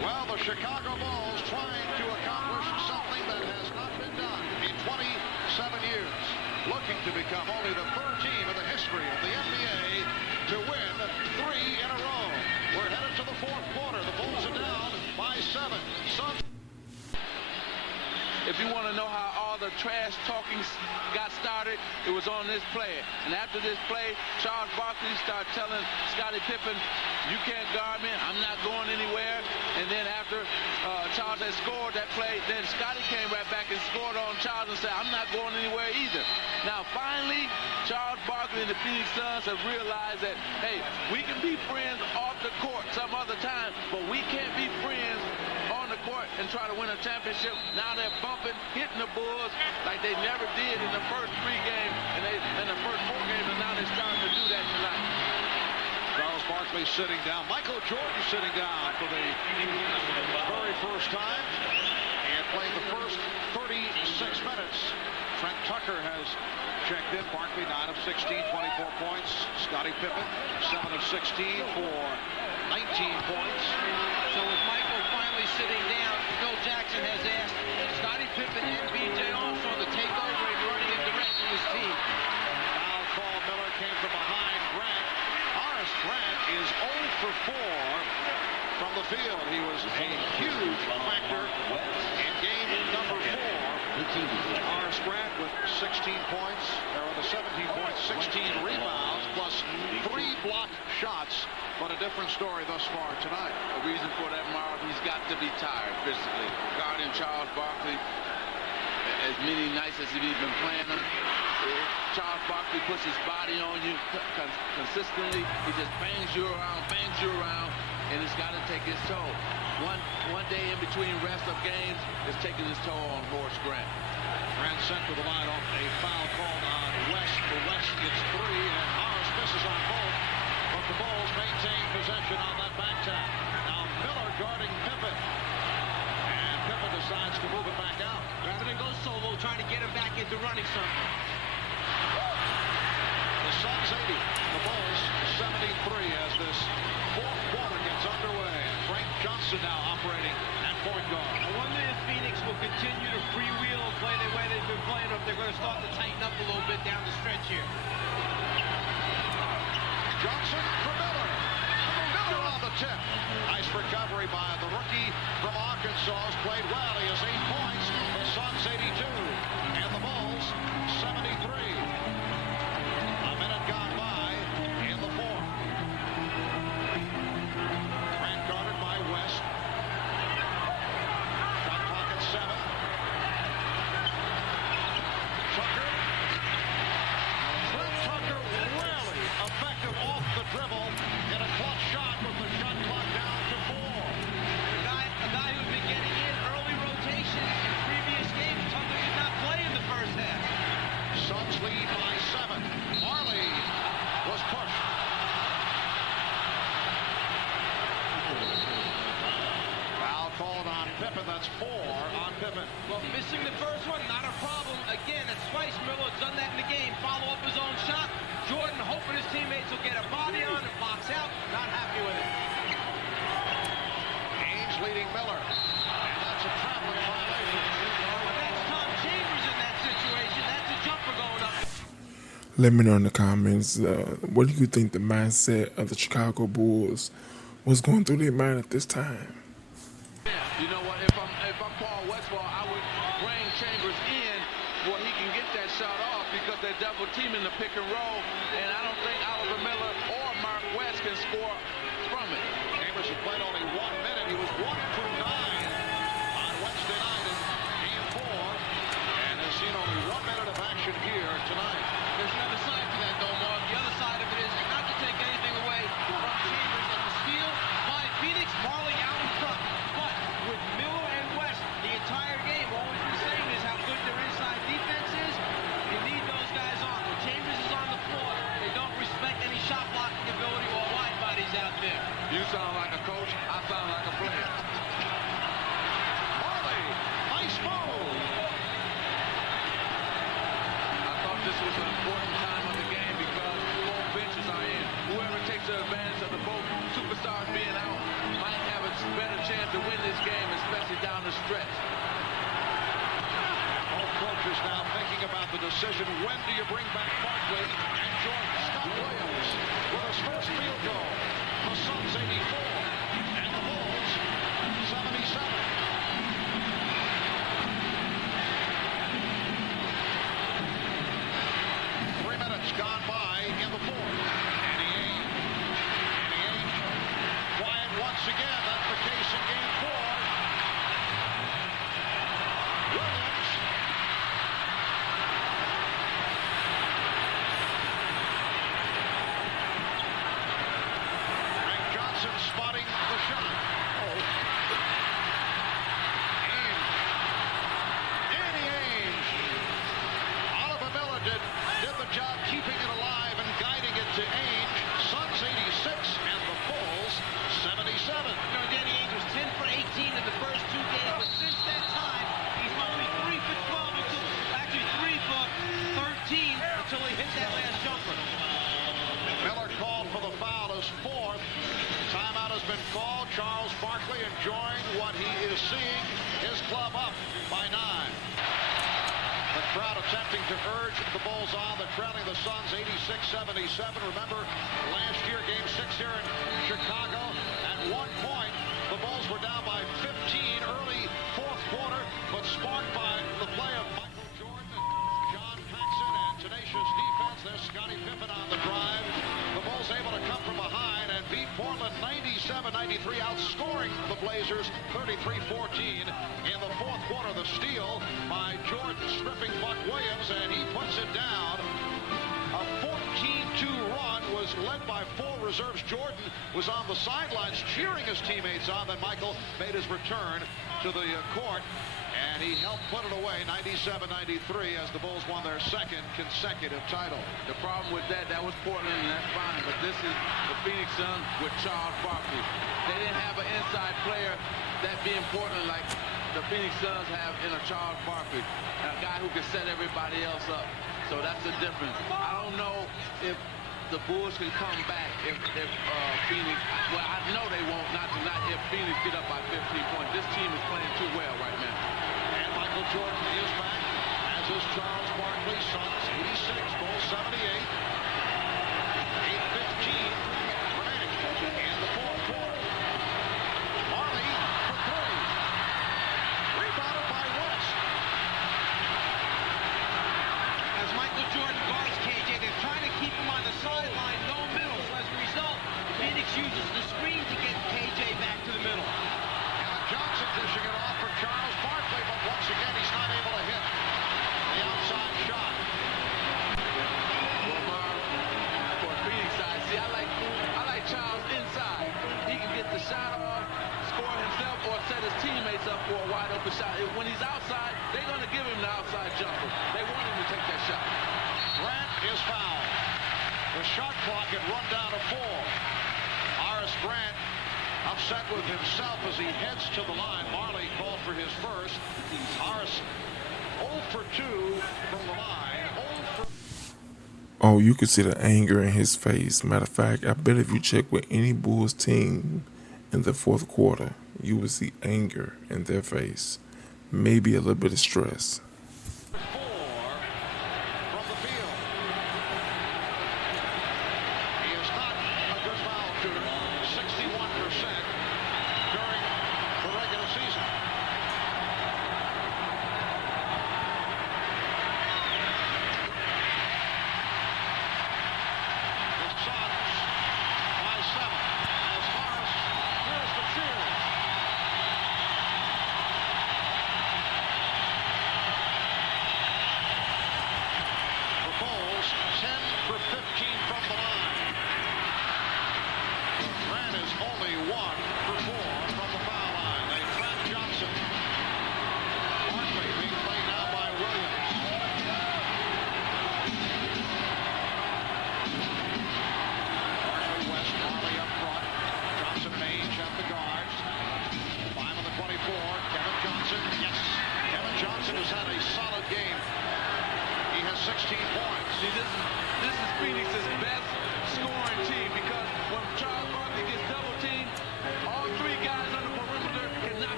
Well, the Chicago Bulls trying to accomplish something that has not been done in 27 years. Looking to become only the third team in the history of the NBA to win 3 in a row. We're headed to the fourth quarter. The Bulls are down by 7. Suns. If you want to know how all the trash talking got started, it was on this play. And after this play, Charles Barkley started telling Scottie Pippen, you can't guard me, I'm not going anywhere. And then after Charles had scored that play, then Scottie came right back and scored on Charles and said, I'm not going anywhere either. Now finally, Charles Barkley and the Phoenix Suns have realized that, hey, we can be friends off the court some other time, but we can't be friends on the court and try to win a championship. Now they're bumping, hitting the Bulls like they never did in the first 3 games and in the first 4 games, and now they're starting to do that tonight. Charles Barkley sitting down. Michael Jordan sitting down for the very first time and playing the first 36 minutes. Trent Tucker has checked in. Barkley 9 of 16, 24 points. Scottie Pippen 7 of 16 for 19 points. So with Michael finally sitting down, Phil Jackson has asked Scottie Pippen and B.J. Armstrong to take over and running and directing his team. Foul call. Miller came from behind Grant. Horace Grant is 0 for 4 from the field. He was a huge factor in game number 4. Horace Grant with 16 points, or the 17 points, 16 rebounds, plus 3 blocked shots. But a different story thus far tonight. A reason for that, Marv, he's got to be tired physically. Guarding Charles Barkley, as many nights as he's been playing him, Charles Barkley puts his body on you consistently. He just bangs you around, and it's got to take its toll. One day in between rest of games is taking its toll on Horace Grant. Grant sent to the line off a foul called on West. For West gets 3, and Horace misses on both. But the Bulls maintain possession on that back tap. Now Miller guarding Pippen. And Pippen decides to move it back out. Rather than go solo, trying to get him back into running something. The Suns 80, the Bulls 73 as this fourth quarter gets underway. Frank Johnson now operating at point guard. I wonder if Phoenix will continue to freewheel and play the way they've been playing, or if they're going to start to tighten up a little bit down the stretch here. Johnson for Miller. Miller on the tip. Nice recovery by the rookie from Arkansas. Has played well. He has 8 points. The Suns 82. And the Bulls 73. A minute gone by in the fourth. Grant guarded by West. Shot clock at 7. Tucker. Trent Tucker really effective off the dribble in a clutch shot with the shot clock down to 4. A guy who's been getting in early rotation in previous games. Tucker did not play in the first half. Suns lead by 7. Marley was pushed. Foul called on Pippen. That's 4 on Pippen. Well, missing the first one, not a problem. Again, it's twice Miller done that in the game. Follow up his own shot. Jordan hoping his teammates will get a body on and box out. Not happy with it. Ainge leading Miller. And that's a traveling violation. That's Tom Chambers in that situation. That's a jumper going up. Let me know in the comments, what do you think the mindset of the Chicago Bulls was going through their mind at this time? You know what? If I'm Paul Westphal, I powerful team in the pick and roll, and I don't think Oliver Miller or Mark West can score from it. Chambers has played only 1 minute. He was 1 for 9 on Wednesday night in Game 4, and has seen only 1 minute of action here tonight. There's another side to that, though, Mark. The other side of it is not to take anything away from Chambers and the steal by Phoenix. Marley out in front. But with Miller and West, the entire game, all we've been saying is how good their inside defense is. You need those guys on. When Chambers is on the floor, they don't respect any shot blocking ability or wide bodies out there. You sound like a coach. I sound like a player. Marley, nice move. I thought this was an important time of the game because both benches are in. Whoever takes advantage of the both superstars being out might have a better chance to win this game, especially down the stretch. Both coaches now thinking about the decision. When do you bring back Barkley and Jordan? Scott Williams with his first field goal. The Suns 84 and the Bulls 77. 3 minutes gone by in the fourth. Danny Ainge. Quiet once again. That's the case in Game 4. Williams. Frank Johnson spotting the shot. Danny Ainge. Oliver Miller did the job keeping it alive and guiding it to Ainge. Suns 86 and the Bulls 77. You know, Danny Ainge was 10 for 18 in the first 2 games, but since that time, he's only 3 for 12 until, actually 3 for 13 until he hit that last jumper. Miller called for the foul, his fourth. Timeout has been called. Charles Barkley enjoying what he is seeing. His club up by 9. The crowd attempting to urge the Bulls on. They're trailing the Suns 86-77. Remember, last year, Game 6 here in Chicago. At one point, the Bulls were down by 15 early fourth quarter, but sparked by the play of Michael Jordan and John Paxson and tenacious defense. There's Scottie Pippen on the drive. The Bulls able to come from behind and beat Portland 97-93, outscoring the Blazers 33-14 in the fourth quarter. The steal by Jordan stripping Buck Williams, and he puts it down. A 14-2 run was led by 4 reserves. Jordan was on the sidelines cheering his teammates on. Then Michael made his return to the court, and he helped put it away 97-93 as the Bulls won their second consecutive title. The problem with that was Portland, and that's fine, but this is the Phoenix Suns with Charles Barkley. They didn't have an inside player that being Portland like the Phoenix Suns have in a Charles Barkley, a guy who can set everybody else up. So that's the difference. I don't know if the Bulls can come back if Phoenix, well, I know they won't, not tonight, if Phoenix get up by 15 points. This team is playing too well right now. And Michael Jordan is back, as is Charles Barkley. Suns 86, Bulls 78. 8:15 remaining in the fourth quarter. Marley for 3. Rebounded by West. As Michael Jordan guards KJ, they're trying to keep him on the sideline, no middle. So as a result, Phoenix uses the screen to get KJ back to the middle. Alan Johnson dishing it off for Charles Barkley, but once again he's not able to hit the outside shot. Well, for Phoenix side, see, I like Charles inside. He can get the shot off, score himself, or set his teammates up for a wide open shot. When he's outside, they're going to give him the outside jumper. They want him to take that shot. Grant is fouled. The shot clock had run down to 4. Horace Grant upset with himself as he heads to the line. Marley called for his first. Horace 0 for 2 from the line. 0 for... Oh, you could see the anger in his face. Matter of fact, I bet if you check with any Bulls team in the fourth quarter, you would see anger in their face. Maybe a little bit of stress. 4 from the field. He is not a good foul shooter. 61% during the regular season.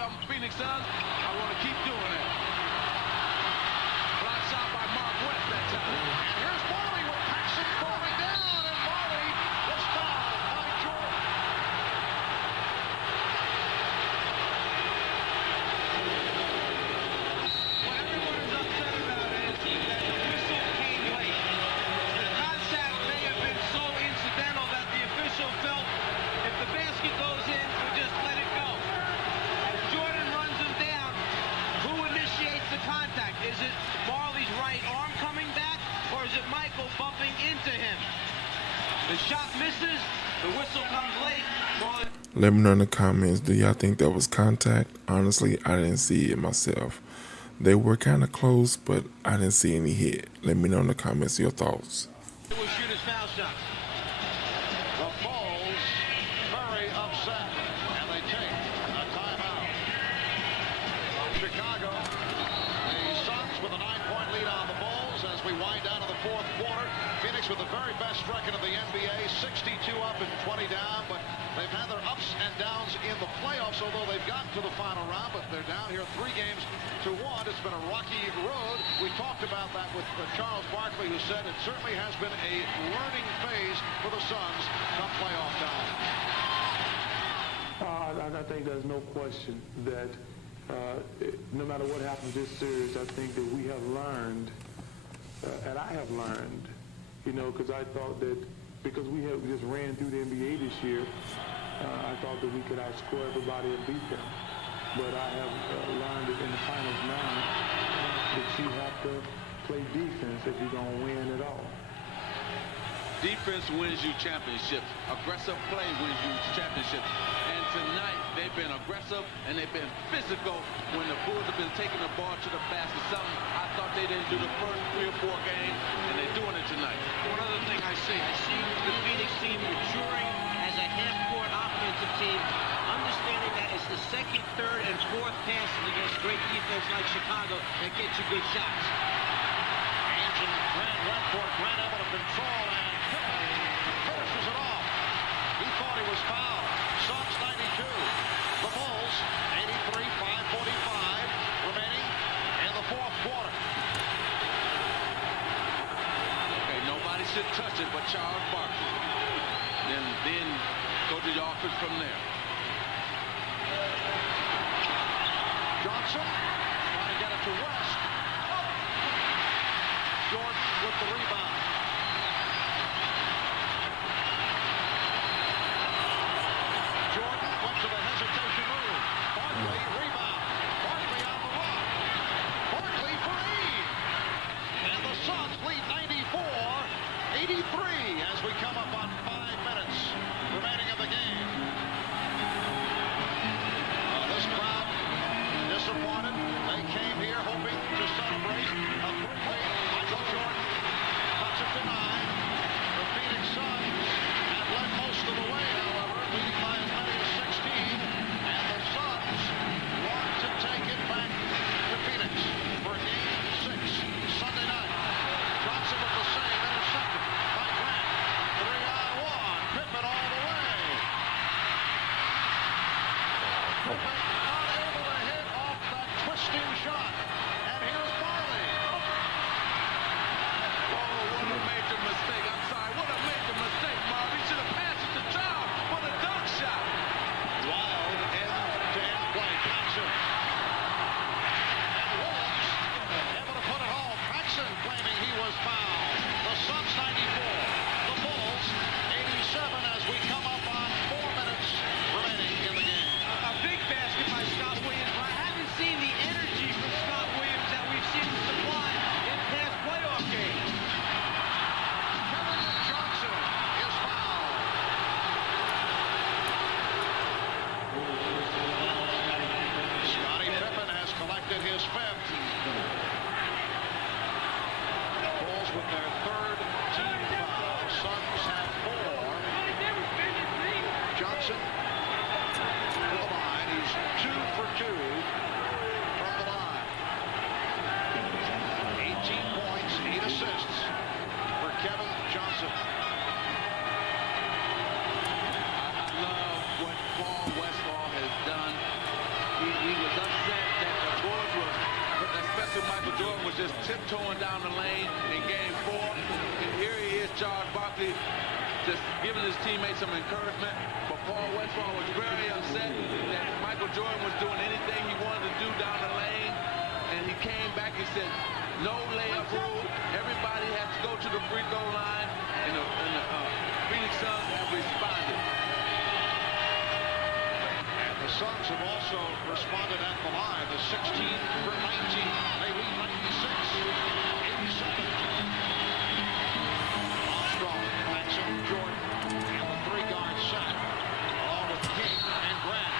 if I'm Phoenix Suns, I want to keep doing that. Block shot by Mark West that time. And here's Barkley with Paxson falling down, and Barkley was fouled by Jordan. What everyone is upset about is that the whistle came late. The contact may have been so incidental that the official felt if the basket goes in, we just let it go. As Jordan runs him down, who initiates the contact? Is it Marley's right arm coming back, or is it Michael bumping into him? The shot misses, the whistle comes late. Let me know in the comments, do y'all think that was contact? Honestly, I didn't see it myself. They were kind of close, but I didn't see any hit. Let me know in the comments your thoughts. It will shoot his foul shot. The Bulls very upset, and they take a timeout. Chicago, the Suns with a 9-point lead on the Bulls as we wind down to the fourth quarter. Phoenix with the very best record of the NBA, 62 up and 20 down, but they've had their ups and downs in the playoffs, although they've gotten to the final round, but they're down here 3 games to 1. It's been a rocky road. We talked about that with Charles Barkley, who said it certainly has been a learning phase for the Suns come playoff time. I think there's no question that no matter what happens this series, I think that we have learned, and I have learned, you know, because I thought that because we just ran through the NBA this year, I thought that we could outscore everybody and beat them. But I have learned that in the finals now that you have to play defense if you're going to win at all. Defense wins you championships. Aggressive play wins you championships. And tonight, they've been aggressive and they've been physical when the Bulls have been taking the ball to the basket. Something I thought they didn't do the first 3 or 4 games, and they're doing it tonight. One other thing I see the Phoenix team maturing as a half-court offensive team, understanding that it's the second, third, and fourth passes against great defense like Chicago that gets you good shots. Ancient Grant went for it. Grant able to control, and finishes it off. He thought he was fouled. Suns 92. The Bulls 83, 5:45 remaining in the fourth quarter. Okay, nobody should touch it but Charles Barkley. Then go to the offense from there. Johnson trying to get it to West. Jordan with the rebound. Jordan went to the hesitation move. Barkley rebound. Barkley on the run. Barkley for Eve. And the Suns lead 94-83 as we come up on 5 minutes remaining of the game. This crowd disappointed. They came here hoping to celebrate a 3-point. Michael Jordan cuts it to 9. The Phoenix Suns have led most of the way, however, leading by as many as 16. And the Suns want to take it back to Phoenix for Game 6 Sunday night. Johnson with the same, intercepted by Grant. 3-on-1. Pippen all the way. Pippen unable to hit off that twisting shot. And here's Barkley. Oh, what a major mistake. I'm sorry. What a major mistake, Marv. He should have passed it to Charles for the dunk shot. Wild end-to-end play. Paxson. And Williams able to put it home. Paxson claiming he was fouled. The Suns 94. The Bulls 87 as we come up on 4 minutes remaining in the game. A big basket by Scott Williams. I haven't seen the energy from Scott Williams that we've seen him supply in past playoff games. Kevin Johnson is fouled. Scottie Pippen has collected his 5th. Bulls with their 3rd team foul. Suns have 4. Johnson to the line. He's 2 for 2 from the line. 18 points, 8 assists for Kevin Johnson. I love what Paul Westphal has done he was upset that the Bulls were, especially Michael Jordan, was just tiptoeing down the lane in Game 4. And here he is, Charles Barkley, just giving his teammates some encouragement. But Paul Westphal was very upset that Michael Jordan was doing anything he wanted to do down the lane. And he came back and said, no layup rule. Everybody has to go to the free throw line. And the Phoenix Suns have responded. And the Suns have also responded at the line. The 16 for 19. They lead 96-87. Armstrong, Maxim, Jordan, and the three-guard set, along with King and Grant.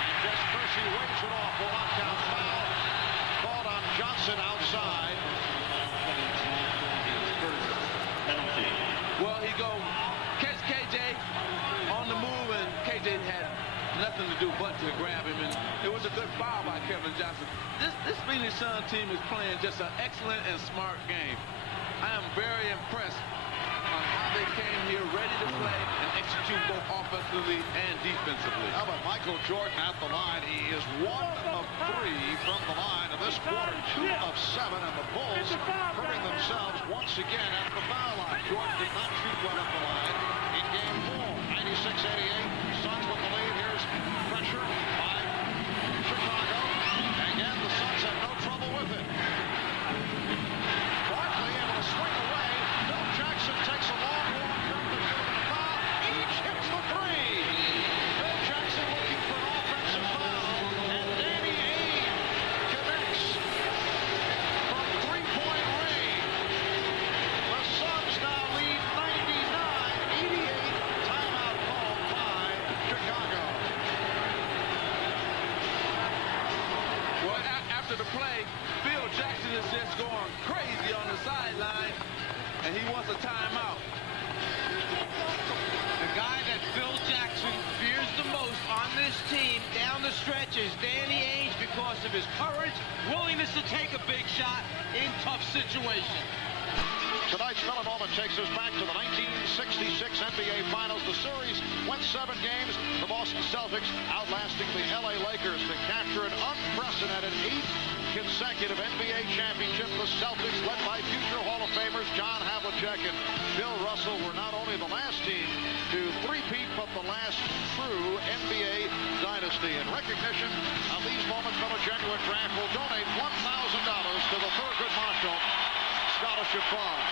And just Percy waves it off. A lockdown foul. Called on Johnson outside. Penalty. Well, he go catch KJ on the move, and KJ had nothing to do but to grab him, and it was a good foul by Kevin Johnson. This Phoenix Suns team is playing just an excellent and smart game. I am very impressed on how they came here ready to play and execute both offensively and defensively. How about Michael Jordan at the line? He is 1 of 3 from the line in this quarter, 2 of 7, and the Bulls hurting themselves once again at the foul line. Jordan did not shoot well at the line in Game 4. 96-88, Suns with the lead. Here's pressure by Chicago. Again, the Suns have no trouble with it. Barkley able to swing away. Phil Jackson takes a long jump to shoot a foul. Each hits the three. Phil Jackson looking for an offensive foul, and Danny Ainge connects from three-point range. The Suns now lead 99-88. Timeout called by Chicago. Well, after the play, Phil Jackson is just going crazy on the sideline, and he wants a timeout. The guy that Phil Jackson fears the most on this team down the stretch is Danny Ainge because of his courage, willingness to take a big shot in tough situations. Tonight's Villanova takes us back to the 1966 NBA Finals. The series went 7 games. The Boston Celtics outlasting the LA Lakers to capture an unprecedented 8th consecutive NBA championship. The Celtics, led by future Hall of Famers John Havlicek and Bill Russell, were not only the last team to three-peat, but the last true NBA dynasty. In recognition of these moments, fellow Genuine Draft will donate $1,000 to the Thurgood Marshall Scholarship Fund.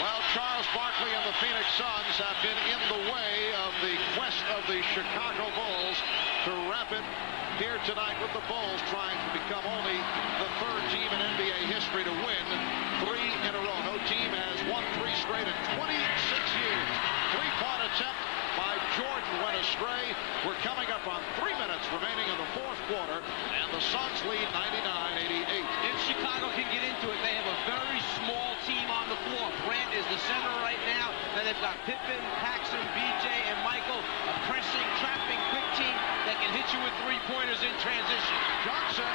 Well, Charles Barkley and the Phoenix Suns have been in the way of the quest of the Chicago Bulls to wrap it here tonight, with the Bulls trying to become only the 3rd team in NBA history to win 3 in a row. No team has won 3 straight in 26 years. 3-point attempt by Jordan went astray. We're coming up on 3 minutes remaining in the 4th quarter, and the Suns lead 99-88. If Chicago can get into it, they have a very small team on the floor. Grant is the center right now. Then they've got Pippen, Paxson, BJ, and Michael, a pressing, trapping, quick team that can hit you with three-pointers in transition. Johnson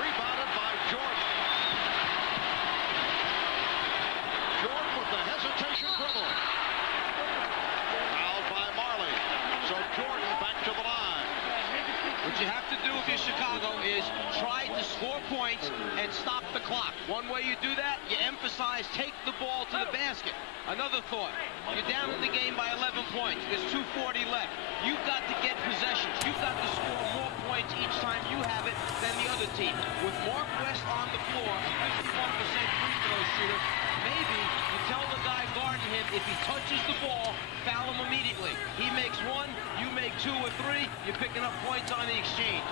rebounded by Jordan. Jordan with the hesitation dribble. Fouled by Marley. So Jordan back to the line. What you have to do if you're Chicago is try to score points and stop the clock. One way you do that, you emphasize take the ball to the basket. Another thought, you're down in the game by 11 points. There's 2:40 left. You've got to get possessions. You've got to score more points each time you have it than the other team. With Mark West on the floor, a 51% free throw shooter, maybe you tell the guy guarding him, if he touches the ball, foul him immediately. He makes 1, you make 2 or 3, you're picking up points on the exchange.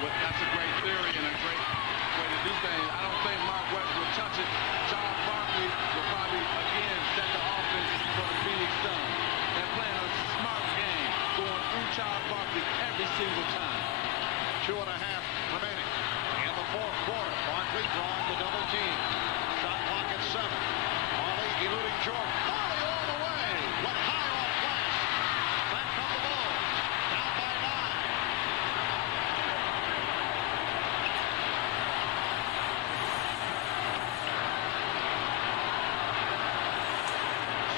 Well, that's a great theory and a great way to do things. I don't think Mark West will touch it. Charles Barkley will probably, again, set the offense for the Phoenix Suns. They're playing a smart game, going through Charles Barkley every single time. 2.5 remaining in the 4th quarter. Barkley drawing the double team. Shot clock at 7. Marley eluding Jordan. Marley all the way. Went high off glass. Back from the ball. Down by 9.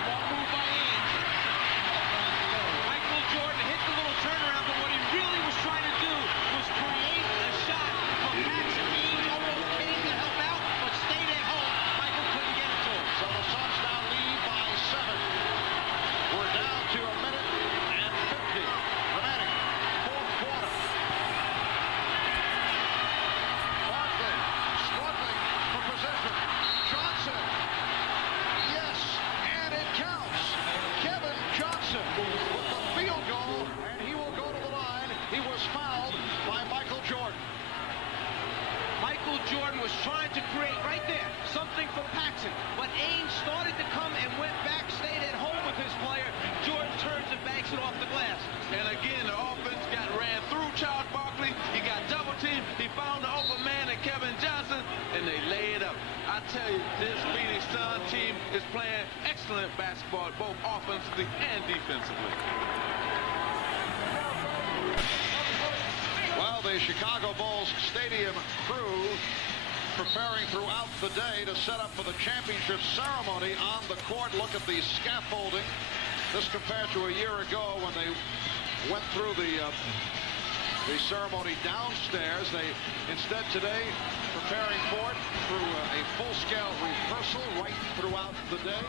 Small move by Ainge. Michael Jordan hit the little turnaround, but what he really was was fouled by Michael Jordan. Michael Jordan was trying to create right there something for Paxson, but Ainge started to come and went back, stayed at home with his player. Jordan turns and banks it off the glass. And again, the offense got ran through Charles Barkley. He got double teamed. He found the open man in Kevin Johnson, and they lay it up. I tell you, this Phoenix Suns team is playing excellent basketball, both offensively and defensively. Well, the Chicago Bulls stadium crew preparing throughout the day to set up for the championship ceremony on the court. Look at the scaffolding. This compared to a year ago when they went through the ceremony downstairs. They instead today preparing for it through a full-scale rehearsal right throughout the day,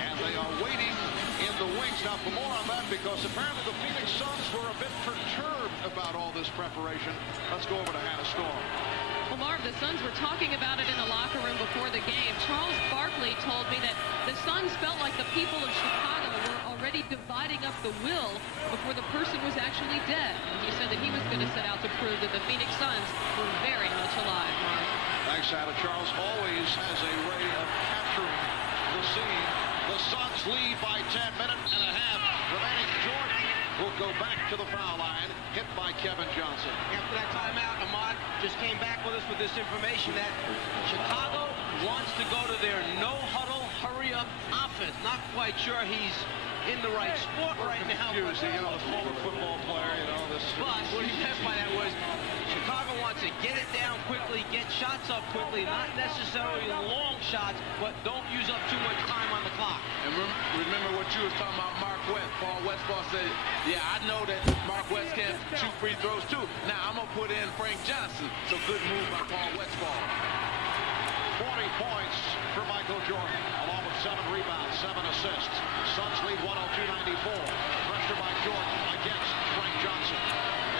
and they are waiting in the wings. Now for more on that, because apparently the Phoenix Suns were a bit perturbed about all this preparation. Let's go over to Hannah Storm. Well, Marv, the Suns were talking about it in the locker room before the game. Charles Barkley told me that the Suns felt like the people of Chicago were already dividing up the will before the person was actually dead. He said that he was going to set out to prove that the Phoenix Suns were very much alive, Marv. Thanks, Hannah. Charles always has a way of capturing the scene. The Suns lead by 10 minutes and a half remaining. Jordan will go back to the foul line, hit by Kevin Johnson. After that timeout, Ahmad just came back with us with this information that Chicago wants to go to their no-huddle, hurry-up offense. Not quite sure he's in the right sport right now. You know, the former football player, you know, this. But what he meant by that was Chicago wants to get it down quickly, get shots up quickly, not necessarily long shots, but don't use up too much time on the clock. And remember what you was talking about, Mark West. Paul Westphal said, yeah, I know that Mark West can't shoot free throws too. Now I'm going to put in Frank Johnson. So good move by Paul Westphal. 40 points for Michael Jordan, along with 7 rebounds, 7 assists. Suns lead 102-94. Pressure by Jordan against Frank Johnson.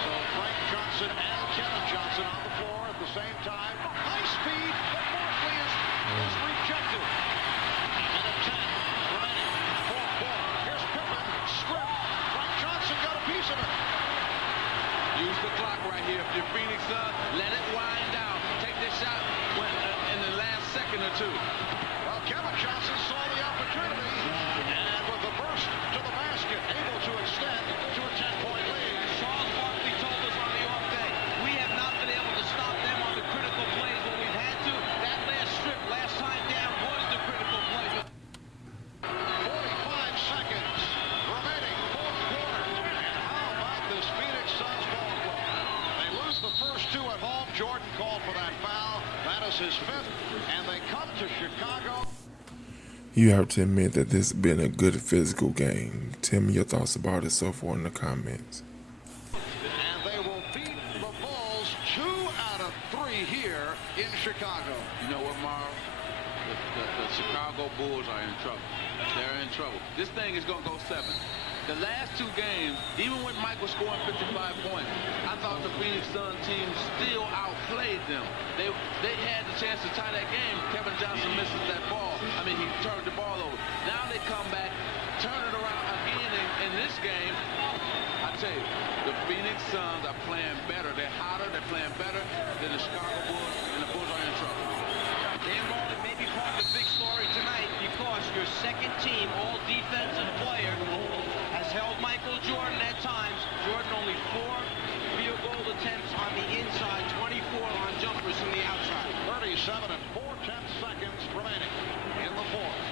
So Frank Johnson and Kevin Johnson on the floor at the same time. High speed, but Barkley is rejected. And at 10 remaining, fourth quarter. Here's Pippen, strip. Frank Johnson got a piece of it. Use the clock right here. If you're Phoenix Suns, let it wind down. Take this shot in the last second or two. Well, Kevin Johnson saw the opportunity, and with the burst to the basket, able to extend to a 10-point lead. Charles Barkley told us on the off day, we have not been able to stop them on the critical plays when we've had to. That last strip, last time down, was the critical play. 45 seconds remaining, fourth quarter. And how about this Phoenix Suns ball club? They lose the first 2 at home. Jordan called for that foul. That is his 5th, and they come to Chicago. You have to admit that this has been a good physical game. Tell me your thoughts about it so far in the comments. And they will beat the Bulls 2 out of 3 here in Chicago. You know what, Marv? The Chicago Bulls are in trouble. They're in trouble. This thing is going to go 7. The last 2 games, even with Michael scoring 55 points, I thought the Phoenix Suns team still outplayed them. They had the chance to tie that game. Kevin Johnson misses that ball. I mean, he turned the ball over. Now they come back, turn it around again in this game. I tell you, the Phoenix Suns are playing better. They're hotter. They're playing better than the Chicago Bulls, and the Bulls are in trouble. Dan Marlin may be part of the big story tonight because your second team, all defensive player, has held Michael Jordan at times. Jordan only 4 field goal attempts on the inside, 24 on jumpers from the outside. 37 and 4/10 seconds remaining in the fourth.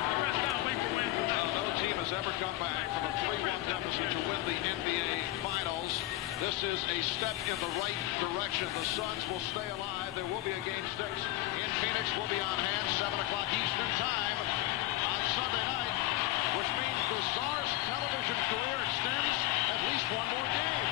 No team has ever come back from a 3-1 deficit to win the NBA Finals. This is a step in the right direction. The Suns will stay alive. There will be a game 6 in Phoenix. Will be on hand 7 o'clock Eastern time on Sunday night, which means the Czar's television career extends at least 1 more game.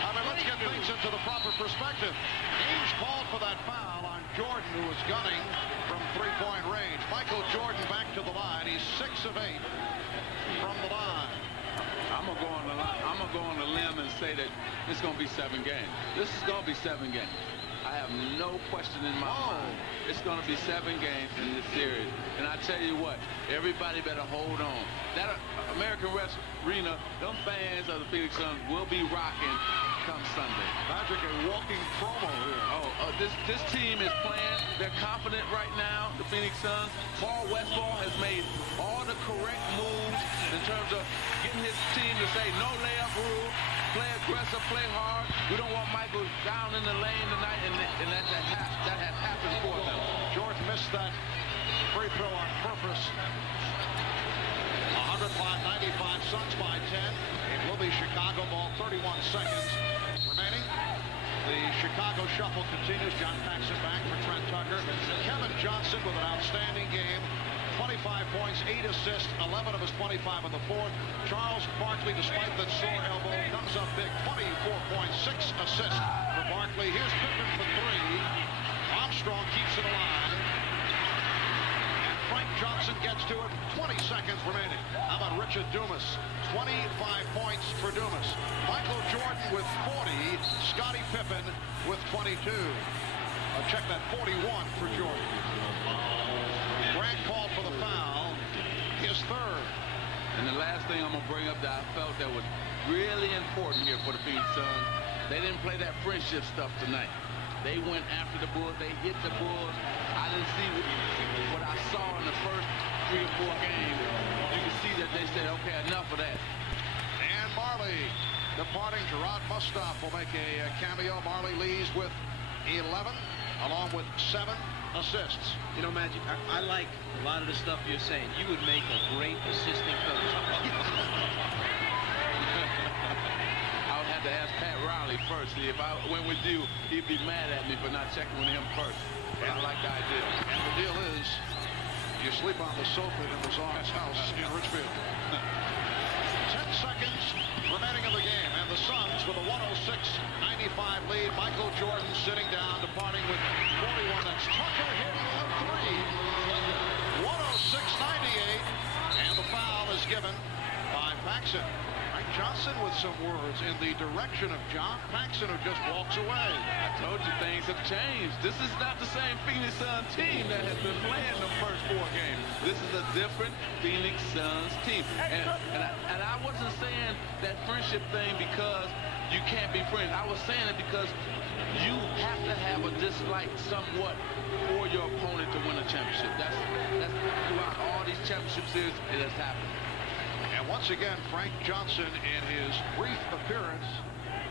I mean, let's get things into the proper perspective. Ainge called for that foul on Jordan, who was gunning from 3-point range. Michael Jordan back to the line. He's 6 of 8 from the line. I'm gonna go on a limb and say that it's gonna be 7 games. This is gonna be 7 games. I have no question in my mind. It's going to be 7 games in this series. And I tell you what, everybody better hold on. That American West Arena, them fans of the Phoenix Suns will be rocking come Sunday. Patrick, a walking promo here. This team is playing. They're confident right now, the Phoenix Suns. Paul Westphal has made all the correct moves in terms of getting his team to say no layup rule, play aggressive, play hard. We don't want Michael down in the lane tonight, and that has happened for them. Jordan missed that free throw on purpose. 105-95, Suns by 10. It will be Chicago ball, 31 seconds remaining. The Chicago shuffle continues. John Paxson back for Trent Tucker. Kevin Johnson with an outstanding game. 25 points, 8 assists, 11 of his 25 in the fourth. Charles Barkley, despite that sore elbow, comes up big. 24 points, 6 assists for Barkley. Here's Pippen for 3. Armstrong keeps it alive. And Frank Johnson gets to it. 20 seconds remaining. How about Richard Dumas? 25 points for Dumas. Michael Jordan with 40. Scottie Pippen with 22. Check that, 41 for Jordan. Grant called for the foul. His third. And the last thing I'm going to bring up that I felt that was really important here for the Phoenix Suns, they didn't play that friendship stuff tonight. They went after the Bulls. They hit the Bulls. I didn't see what I saw in the first 3 or 4 games. You can see that they said, okay, enough of that. And Marley departing. Gerard Mustaf will make a cameo. Marley leads with 11, along with 7 assists. You know, Magic, I like a lot of the stuff you're saying. You would make a great assistant coach. I would have to ask Pat Riley first. See, if I went with you, he'd be mad at me for not checking with him first. But I like the idea. And the deal is, you sleep on the sofa in the Czar's house in Richfield. 10 seconds remaining in the game, and the Suns with a 106-95 lead. Michael Jordan sitting down, departing with 41. That's Tucker hitting a 3. 106-98, and the foul is given by Paxson. Frank Johnson with some words in the direction of John Paxson, who just walks away. I told you things have changed. This is not the same Phoenix Suns team that has been playing the first 4 games. This is a different Phoenix Suns team. And I wasn't saying that friendship thing because you can't be friends. I was saying it because you have to have a dislike somewhat for your opponent to win a championship. That's throughout all these championship series, it has happened. And once again, Frank Johnson, in his brief appearance,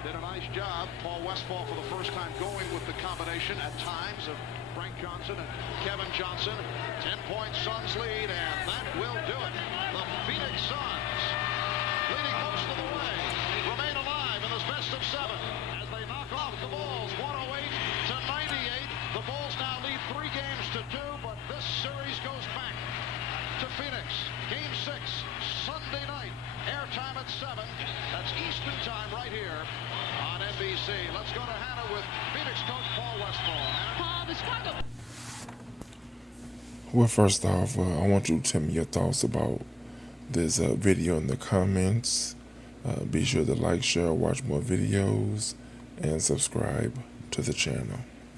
did a nice job. Paul Westphal for the first time going with the combination at times of Frank Johnson and Kevin Johnson. 10-point Suns lead, and that will do it. The Phoenix Suns, leading most of the way, remain alive in this best of 7 as they knock off the Bulls 108-98. The Bulls now lead 3 games to 2, but this series goes back to Phoenix. Game 6, Sunday night. Airtime at 7. That's Eastern time right here on NBC. Let's go to Hannah with Phoenix coach Paul Westphal. Paul, the Chicago. Well, first off, I want you to tell me your thoughts about this video in the comments. Be sure to like, share, watch more videos, and subscribe to the channel.